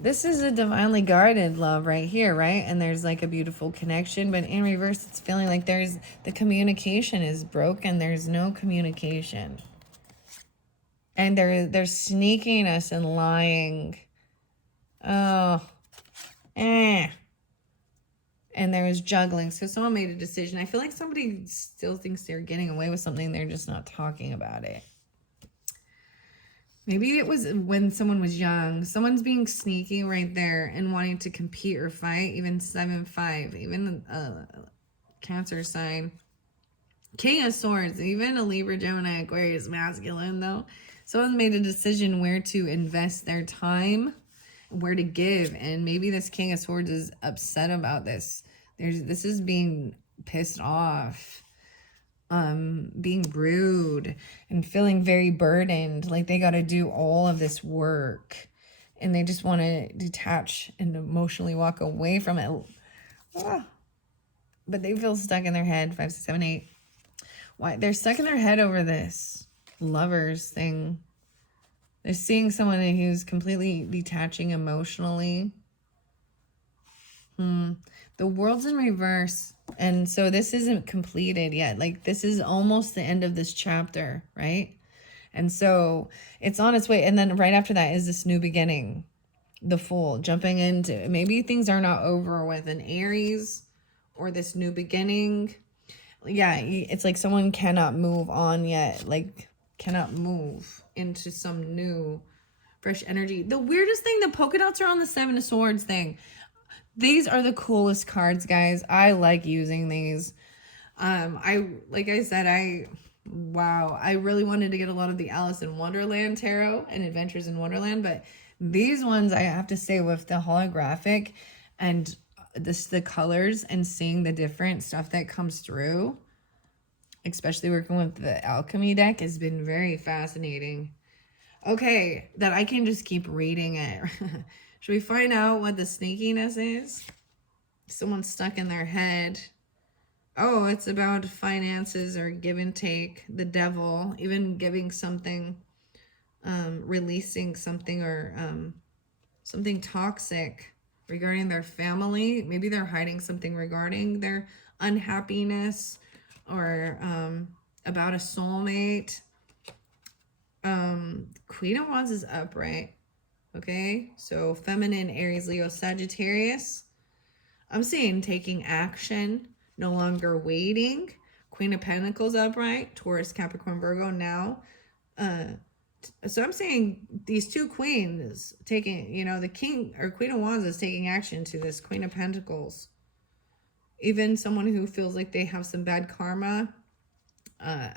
This is a divinely guarded love right here, right? And there's like a beautiful connection, but in reverse, it's feeling like the communication is broken. There's no communication. And they're sneaking us and lying. Oh, and there was juggling. So someone made a decision. I feel like somebody still thinks they're getting away with something. They're just not talking about it. Maybe it was when someone was young. Someone's being sneaky right there and wanting to compete or fight. Even 7-5. Even Cancer sign. King of Swords. Even a Libra, Gemini, Aquarius, masculine though. Someone made a decision where to invest their time, where to give, and maybe this King of Swords is upset about this. This is being pissed off. being rude and feeling very burdened, like they got to do all of this work and they just want to detach and emotionally walk away from it. Ah, but they feel stuck in their head. 5, 6, 7, 8. Why? They're stuck in their head over this lovers thing. They're seeing someone who's completely detaching emotionally. The world's in reverse. And so this isn't completed yet. Like, this is almost the end of this chapter, right? And so it's on its way. And then right after that is this new beginning. The Fool, jumping into, maybe things are not over with an Aries or this new beginning. Yeah, it's like someone cannot move on yet. Like, cannot move into some new, fresh energy. The weirdest thing, the polka dots are on the 7 of Swords thing. These are the coolest cards, guys. I like using these. Like I said, wow, I really wanted to get a lot of the Alice in Wonderland tarot and Adventures in Wonderland, but these ones, I have to say, with the holographic and the colors and seeing the different stuff that comes through, especially working with the Alchemy deck, has been very fascinating. Okay, that I can just keep reading it. Should we find out what the sneakiness is? Someone's stuck in their head. Oh, it's about finances or give and take. The devil, even giving something, releasing something, or something toxic regarding their family. Maybe they're hiding something regarding their unhappiness, or about a soulmate. Queen of Wands is upright. Okay, so feminine, Aries, Leo, Sagittarius. I'm seeing taking action, no longer waiting. Queen of Pentacles upright, Taurus, Capricorn, Virgo now. So I'm saying these two queens taking, the King or Queen of Wands is taking action to this Queen of Pentacles. Even someone who feels like they have some bad karma,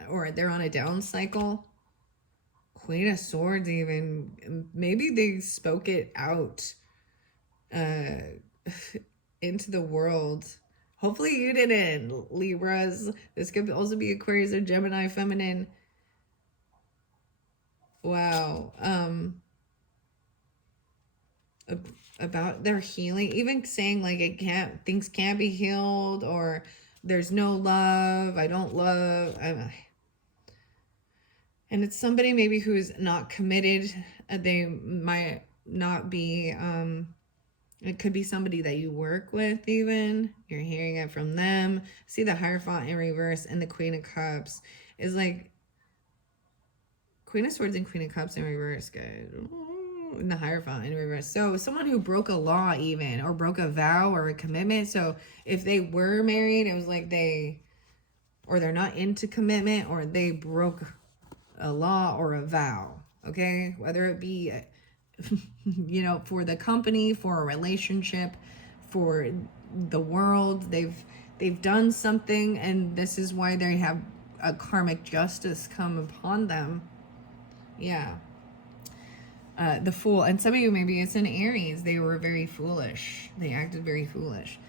or they're on a down cycle. Queen of Swords, even maybe they spoke it out into the world. Hopefully you didn't, Libras. This could also be Aquarius or Gemini feminine. Wow. About their healing, even saying like things can't be healed, or there's no love. I don't love. And it's somebody maybe who's not committed. They might not be, it could be somebody that you work with even. You're hearing it from them. See the Hierophant in reverse and the Queen of Cups is like Queen of Swords and Queen of Cups in reverse, guys. And the Hierophant in reverse. So someone who broke a law even, or broke a vow or a commitment. So if they were married, it was like they're not into commitment, or they broke a law or a vow, okay? Whether it be, for the company, for a relationship, for the world, they've done something, and this is why they have a karmic justice come upon them. Yeah. The Fool, and some of you, maybe it's an Aries. They were very foolish. They acted very foolish.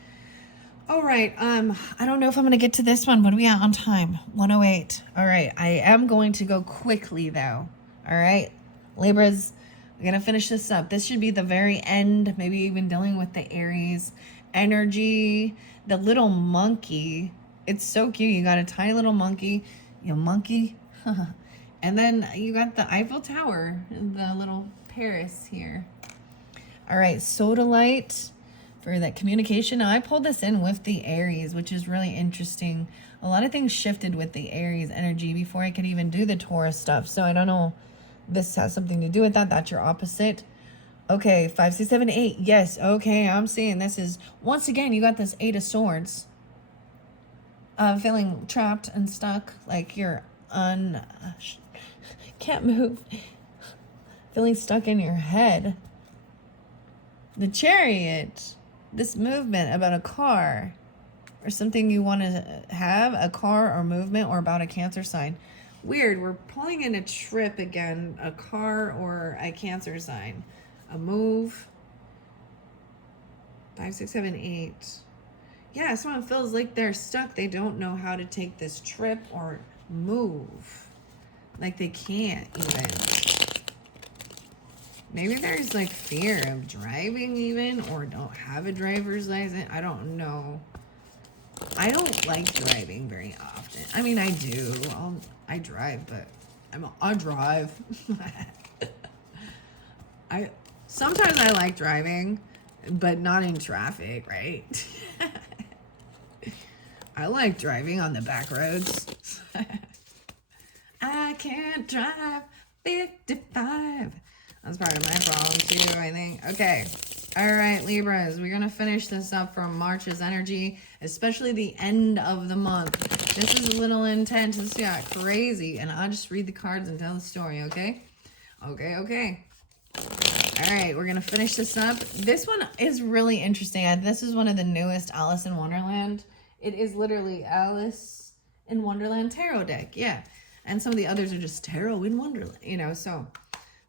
All right, I don't know if I'm going to get to this one. What are we at on time? 1:08. All right, I am going to go quickly, though. All right, Libras, we're going to finish this up. This should be the very end, maybe even dealing with the Aries energy. The little monkey, it's so cute. You got a tiny little monkey. Monkey. And then you got the Eiffel Tower, the little Paris here. All right, Sodalite. For that communication. Now, I pulled this in with the Aries, which is really interesting. A lot of things shifted with the Aries energy before I could even do the Taurus stuff. So I don't know. This has something to do with that. That's your opposite. Okay, 5, 6, 7, 8. Yes, okay, I'm seeing this is, once again, you got this 8 of Swords. Feeling trapped and stuck, like you're can't move. Feeling stuck in your head. The Chariot. This movement about a car or something you want to have, a car or movement, or about a Cancer sign. Weird. We're pulling in a trip again, a car or a Cancer sign, a move. 5, 6, 7, 8. Yeah, someone feels like they're stuck. They don't know how to take this trip or move. Like they can't even. Maybe there's like fear of driving even, or don't have a driver's license. I don't know. I don't like driving very often. I mean, I do. I drive, but I drive. Sometimes I like driving, but not in traffic, right? I like driving on the back roads. I can't drive 55. That's part of my problem too, I think. Okay. All right, Libras. We're going to finish this up for March's energy, especially the end of the month. This is a little intense. This got crazy. And I'll just read the cards and tell the story, okay? Okay. All right, we're going to finish this up. This one is really interesting. This is one of the newest Alice in Wonderland. It is literally Alice in Wonderland tarot deck. Yeah. And some of the others are just tarot in Wonderland, you know. So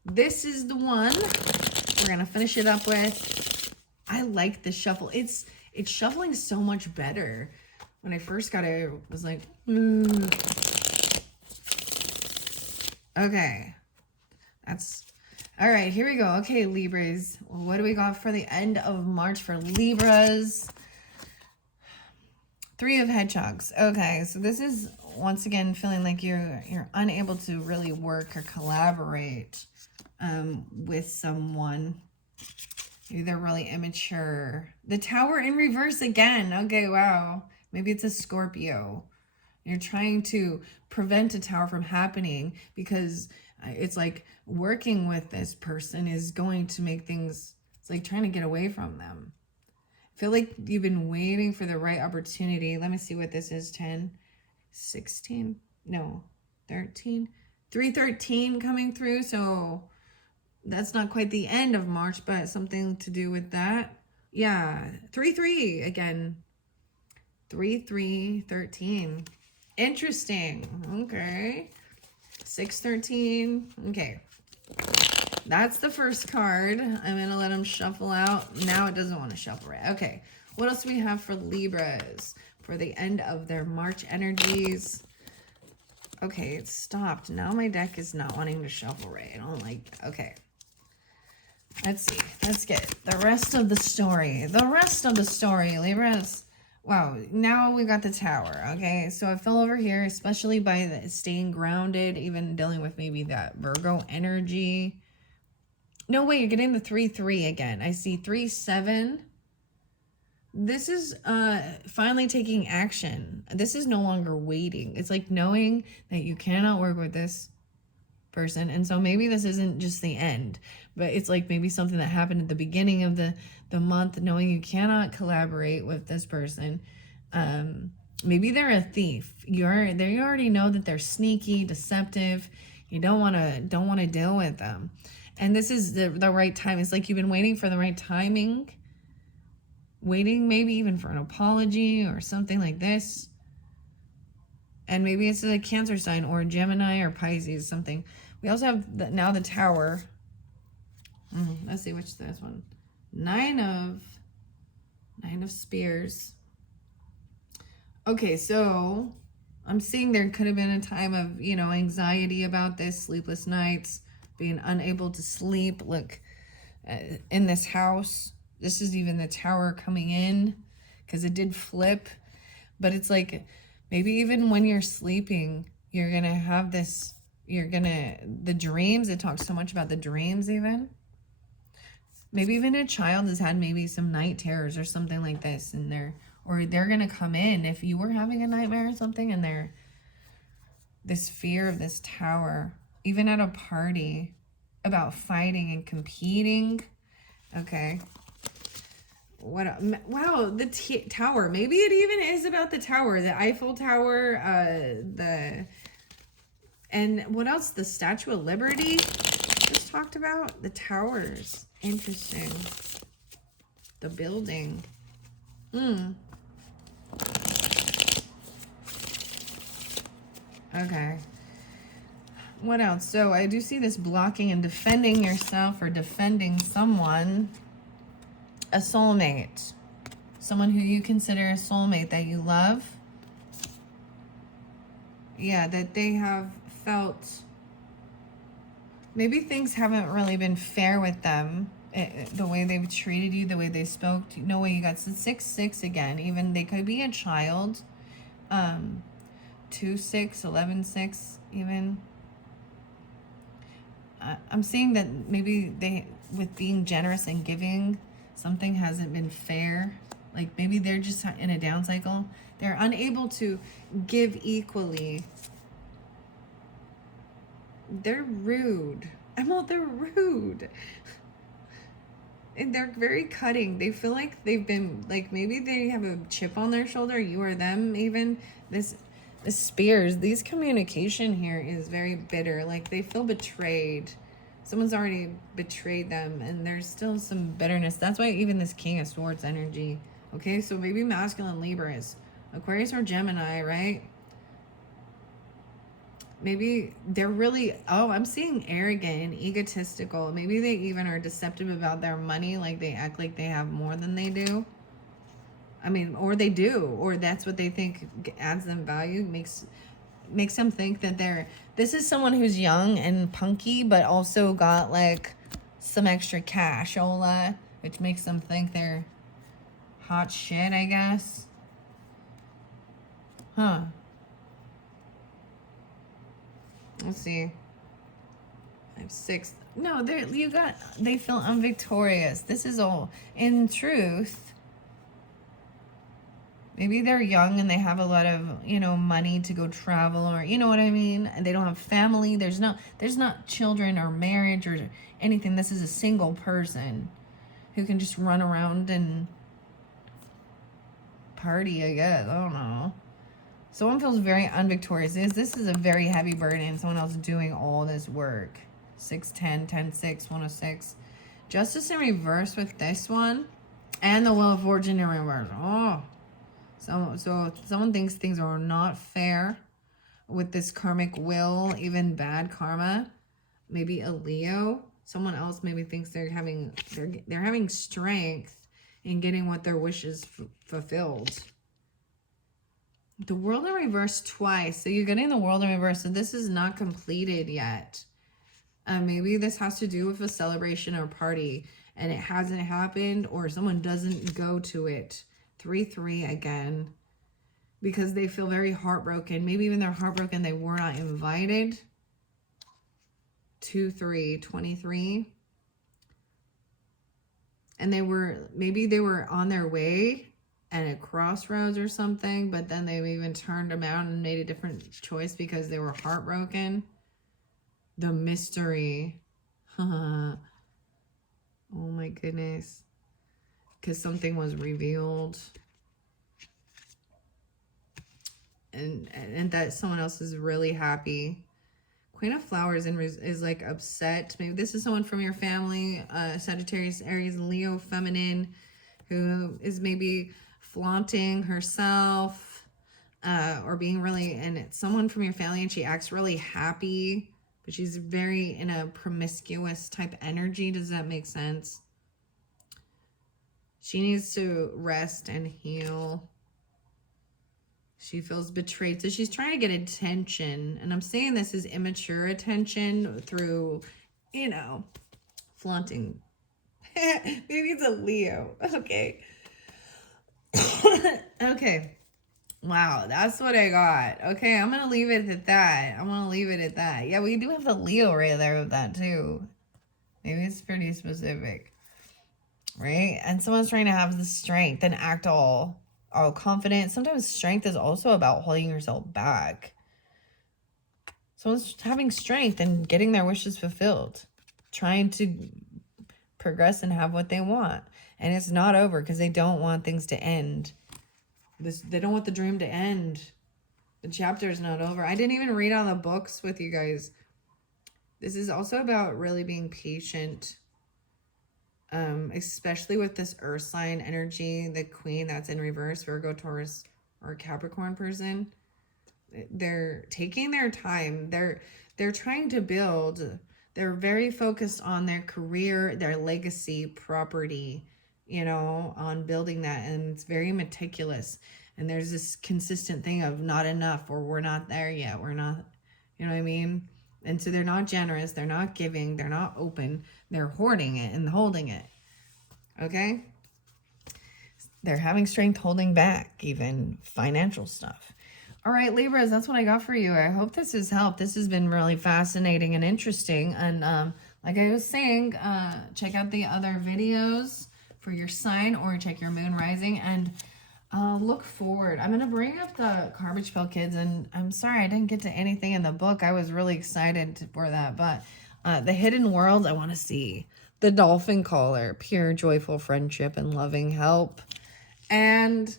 this is the one we're going to finish it up with. I like the shuffle. It's shuffling so much better. When I first got it, I was like, Okay. All right, here we go. Okay, Libras. What do we got for the end of March for Libras? 3 of Hedgehogs. Okay, so this is once again feeling like you're unable to really work or collaborate with someone. Maybe they're really immature. The Tower in reverse again. Okay, wow. Maybe it's a Scorpio. You're trying to prevent a Tower from happening because it's like working with this person is going to make things, it's like trying to get away from them. I feel like you've been waiting for the right opportunity. Let me see what this is. 10, 16, no, 13, 313 coming through. So that's not quite the end of March, but something to do with that. Yeah, 3-3 again. 3-3-13. Interesting. Okay. 6-13. Okay. That's the first card. I'm going to let them shuffle out. Now it doesn't want to shuffle right. Okay. What else do we have for Libras for the end of their March energies? Okay, it stopped. Now my deck is not wanting to shuffle right. I don't like it. Okay. Let's see. Let's get the rest of the story. The rest of the story, Libras. Wow, now we got the Tower, okay? So I fell over here, especially by the staying grounded, even dealing with maybe that Virgo energy. No, wait, you're getting the 3-3 again. I see 3-7. This is finally taking action. This is no longer waiting. It's like knowing that you cannot work with this person. And so maybe this isn't just the end, but it's like maybe something that happened at the beginning of the month, knowing you cannot collaborate with this person. Maybe they're a thief. They already know that they're sneaky, deceptive. You don't want to deal with them. And this is the right time. It's like you've been waiting for the right timing, waiting maybe even for an apology or something like this. And maybe it's a Cancer sign or a Gemini or Pisces, something. We also have now the Tower. Let's see which this one. 9 of Spears. Okay, so I'm seeing there could have been a time of, anxiety about this, sleepless nights, being unable to sleep. Look, in this house, this is even the Tower coming in because it did flip. But it's like maybe even when you're sleeping, you're going to have this, the dreams. It talks so much about the dreams even. Maybe even a child has had maybe some night terrors or something like this, and they're going to come in if you were having a nightmare or something, and this fear of this Tower, even at a party, about fighting and competing. Okay. Wow, the Tower. Maybe it even is about the Tower, the Eiffel Tower, and what else? The Statue of Liberty just talked about. The towers. Interesting. The building. Okay. What else? So I do see this blocking and defending yourself or defending someone. A soulmate. someone who you consider a soulmate that you love. Yeah, that they have felt maybe things haven't really been fair with them. The way they've treated you, the way they spoke. No way you got 6-6 again. Even they could be a child. 2-6, 11-6 even. I'm seeing that maybe they, with being generous and giving, something hasn't been fair. Like maybe they're just in a down cycle. They're unable to give equally. They're rude. They're rude. And they're very cutting. They feel like they've been, like, maybe they have a chip on their shoulder, you or them even. This Spears, these communication here is very bitter. Like, they feel betrayed. Someone's already betrayed them, and there's still some bitterness. That's why even this King of Swords energy. Okay, so maybe masculine Libras, Aquarius or Gemini, right? Maybe they're really, I'm seeing arrogant and egotistical. Maybe they even are deceptive about their money. Like they act like they have more than they do. I mean, or they do, or that's what they think adds them value, makes them think that this is someone who's young and punky, but also got like some extra cashola, which makes them think they're hot shit, I guess. Huh. Let's see. 5-6. No, they feel unvictorious. This is all in truth. Maybe they're young and they have a lot of, money to go travel, or you know what I mean? And they don't have family. There's not children or marriage or anything. This is a single person who can just run around and party, I guess. I don't know. Someone feels very unvictorious. This is a very heavy burden. Someone else doing all this work. 6-10, 10-6, 106. Justice in reverse with this one. And the Wheel of Fortune in reverse. Oh. So someone thinks things are not fair with this karmic wheel, even bad karma. Maybe a Leo. Someone else maybe thinks they're having strength in getting what their wishes fulfilled. The World in reverse twice. So you're getting the World in reverse. So this is not completed yet. Maybe this has to do with a celebration or party and it hasn't happened, or someone doesn't go to it. 3-3 again. Because they feel very heartbroken. Maybe even they're heartbroken they were not invited. 2-3, 23. And maybe they were on their way at a crossroads or something, but then they even turned around and made a different choice because they were heartbroken. The mystery. Oh my goodness. Because something was revealed. And that someone else is really happy. Queen of Flowers is like upset. Maybe this is someone from your family, Sagittarius, Aries, Leo, feminine, who is maybe flaunting herself or being really, and it's someone from your family and she acts really happy, but she's very in a promiscuous type energy. Does that make sense? She needs to rest and heal. She feels betrayed. So she's trying to get attention. And I'm saying this is immature attention through, flaunting. Maybe it's a Leo. Okay. Okay. Wow, that's what I got. Okay, I'm going to leave it at that. Yeah, we do have the Leo right there with that too. Maybe it's pretty specific. Right? And someone's trying to have the strength and act all confident. Sometimes strength is also about holding yourself back. Someone's having strength and getting their wishes fulfilled. Trying to progress and have what they want. And it's not over because they don't want things to end. They don't want the dream to end. The chapter is not over. I didn't even read all the books with you guys. This is also about really being patient. Especially with this earth sign energy, the queen that's in reverse, Virgo, Taurus, or Capricorn person. They're taking their time. They're trying to build. They're very focused on their career, their legacy, property, you know, on building that. And it's very meticulous. And there's this consistent thing of not enough, or we're not there yet. We're not, you know what I mean? And so they're not generous. They're not giving. They're not open. They're hoarding it and holding it. Okay? They're having strength holding back even financial stuff. All right, Libras, that's what I got for you. I hope this has helped. This has been really fascinating and interesting. And like I was saying, check out the other videos for your sign, or check your moon rising, and look forward. I'm going to bring up the Garbage Pail Kids, and I'm sorry I didn't get to anything in the book. I was really excited for that, but the hidden world I want to see. The dolphin caller, pure joyful friendship and loving help. And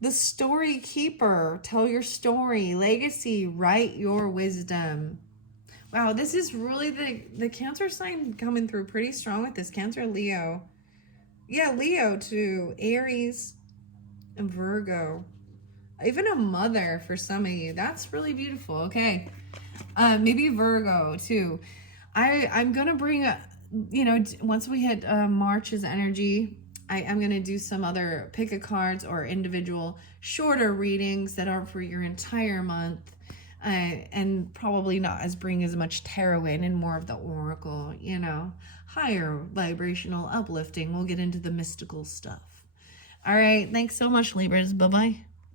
the story keeper, tell your story. Legacy, write your wisdom. Wow, this is really the Cancer sign coming through pretty strong with this. Cancer, Leo. Yeah, Leo too. Aries and Virgo. Even a mother for some of you. That's really beautiful. Okay. Maybe Virgo too. I'm going to bring a, you know, once we hit March's energy, I'm going to do some other pick a cards or individual shorter readings that are for your entire month, and probably not bring as much tarot in, and more of the oracle, you know, higher vibrational uplifting. We'll get into the mystical stuff. All right. Thanks so much, Libras. Bye-bye.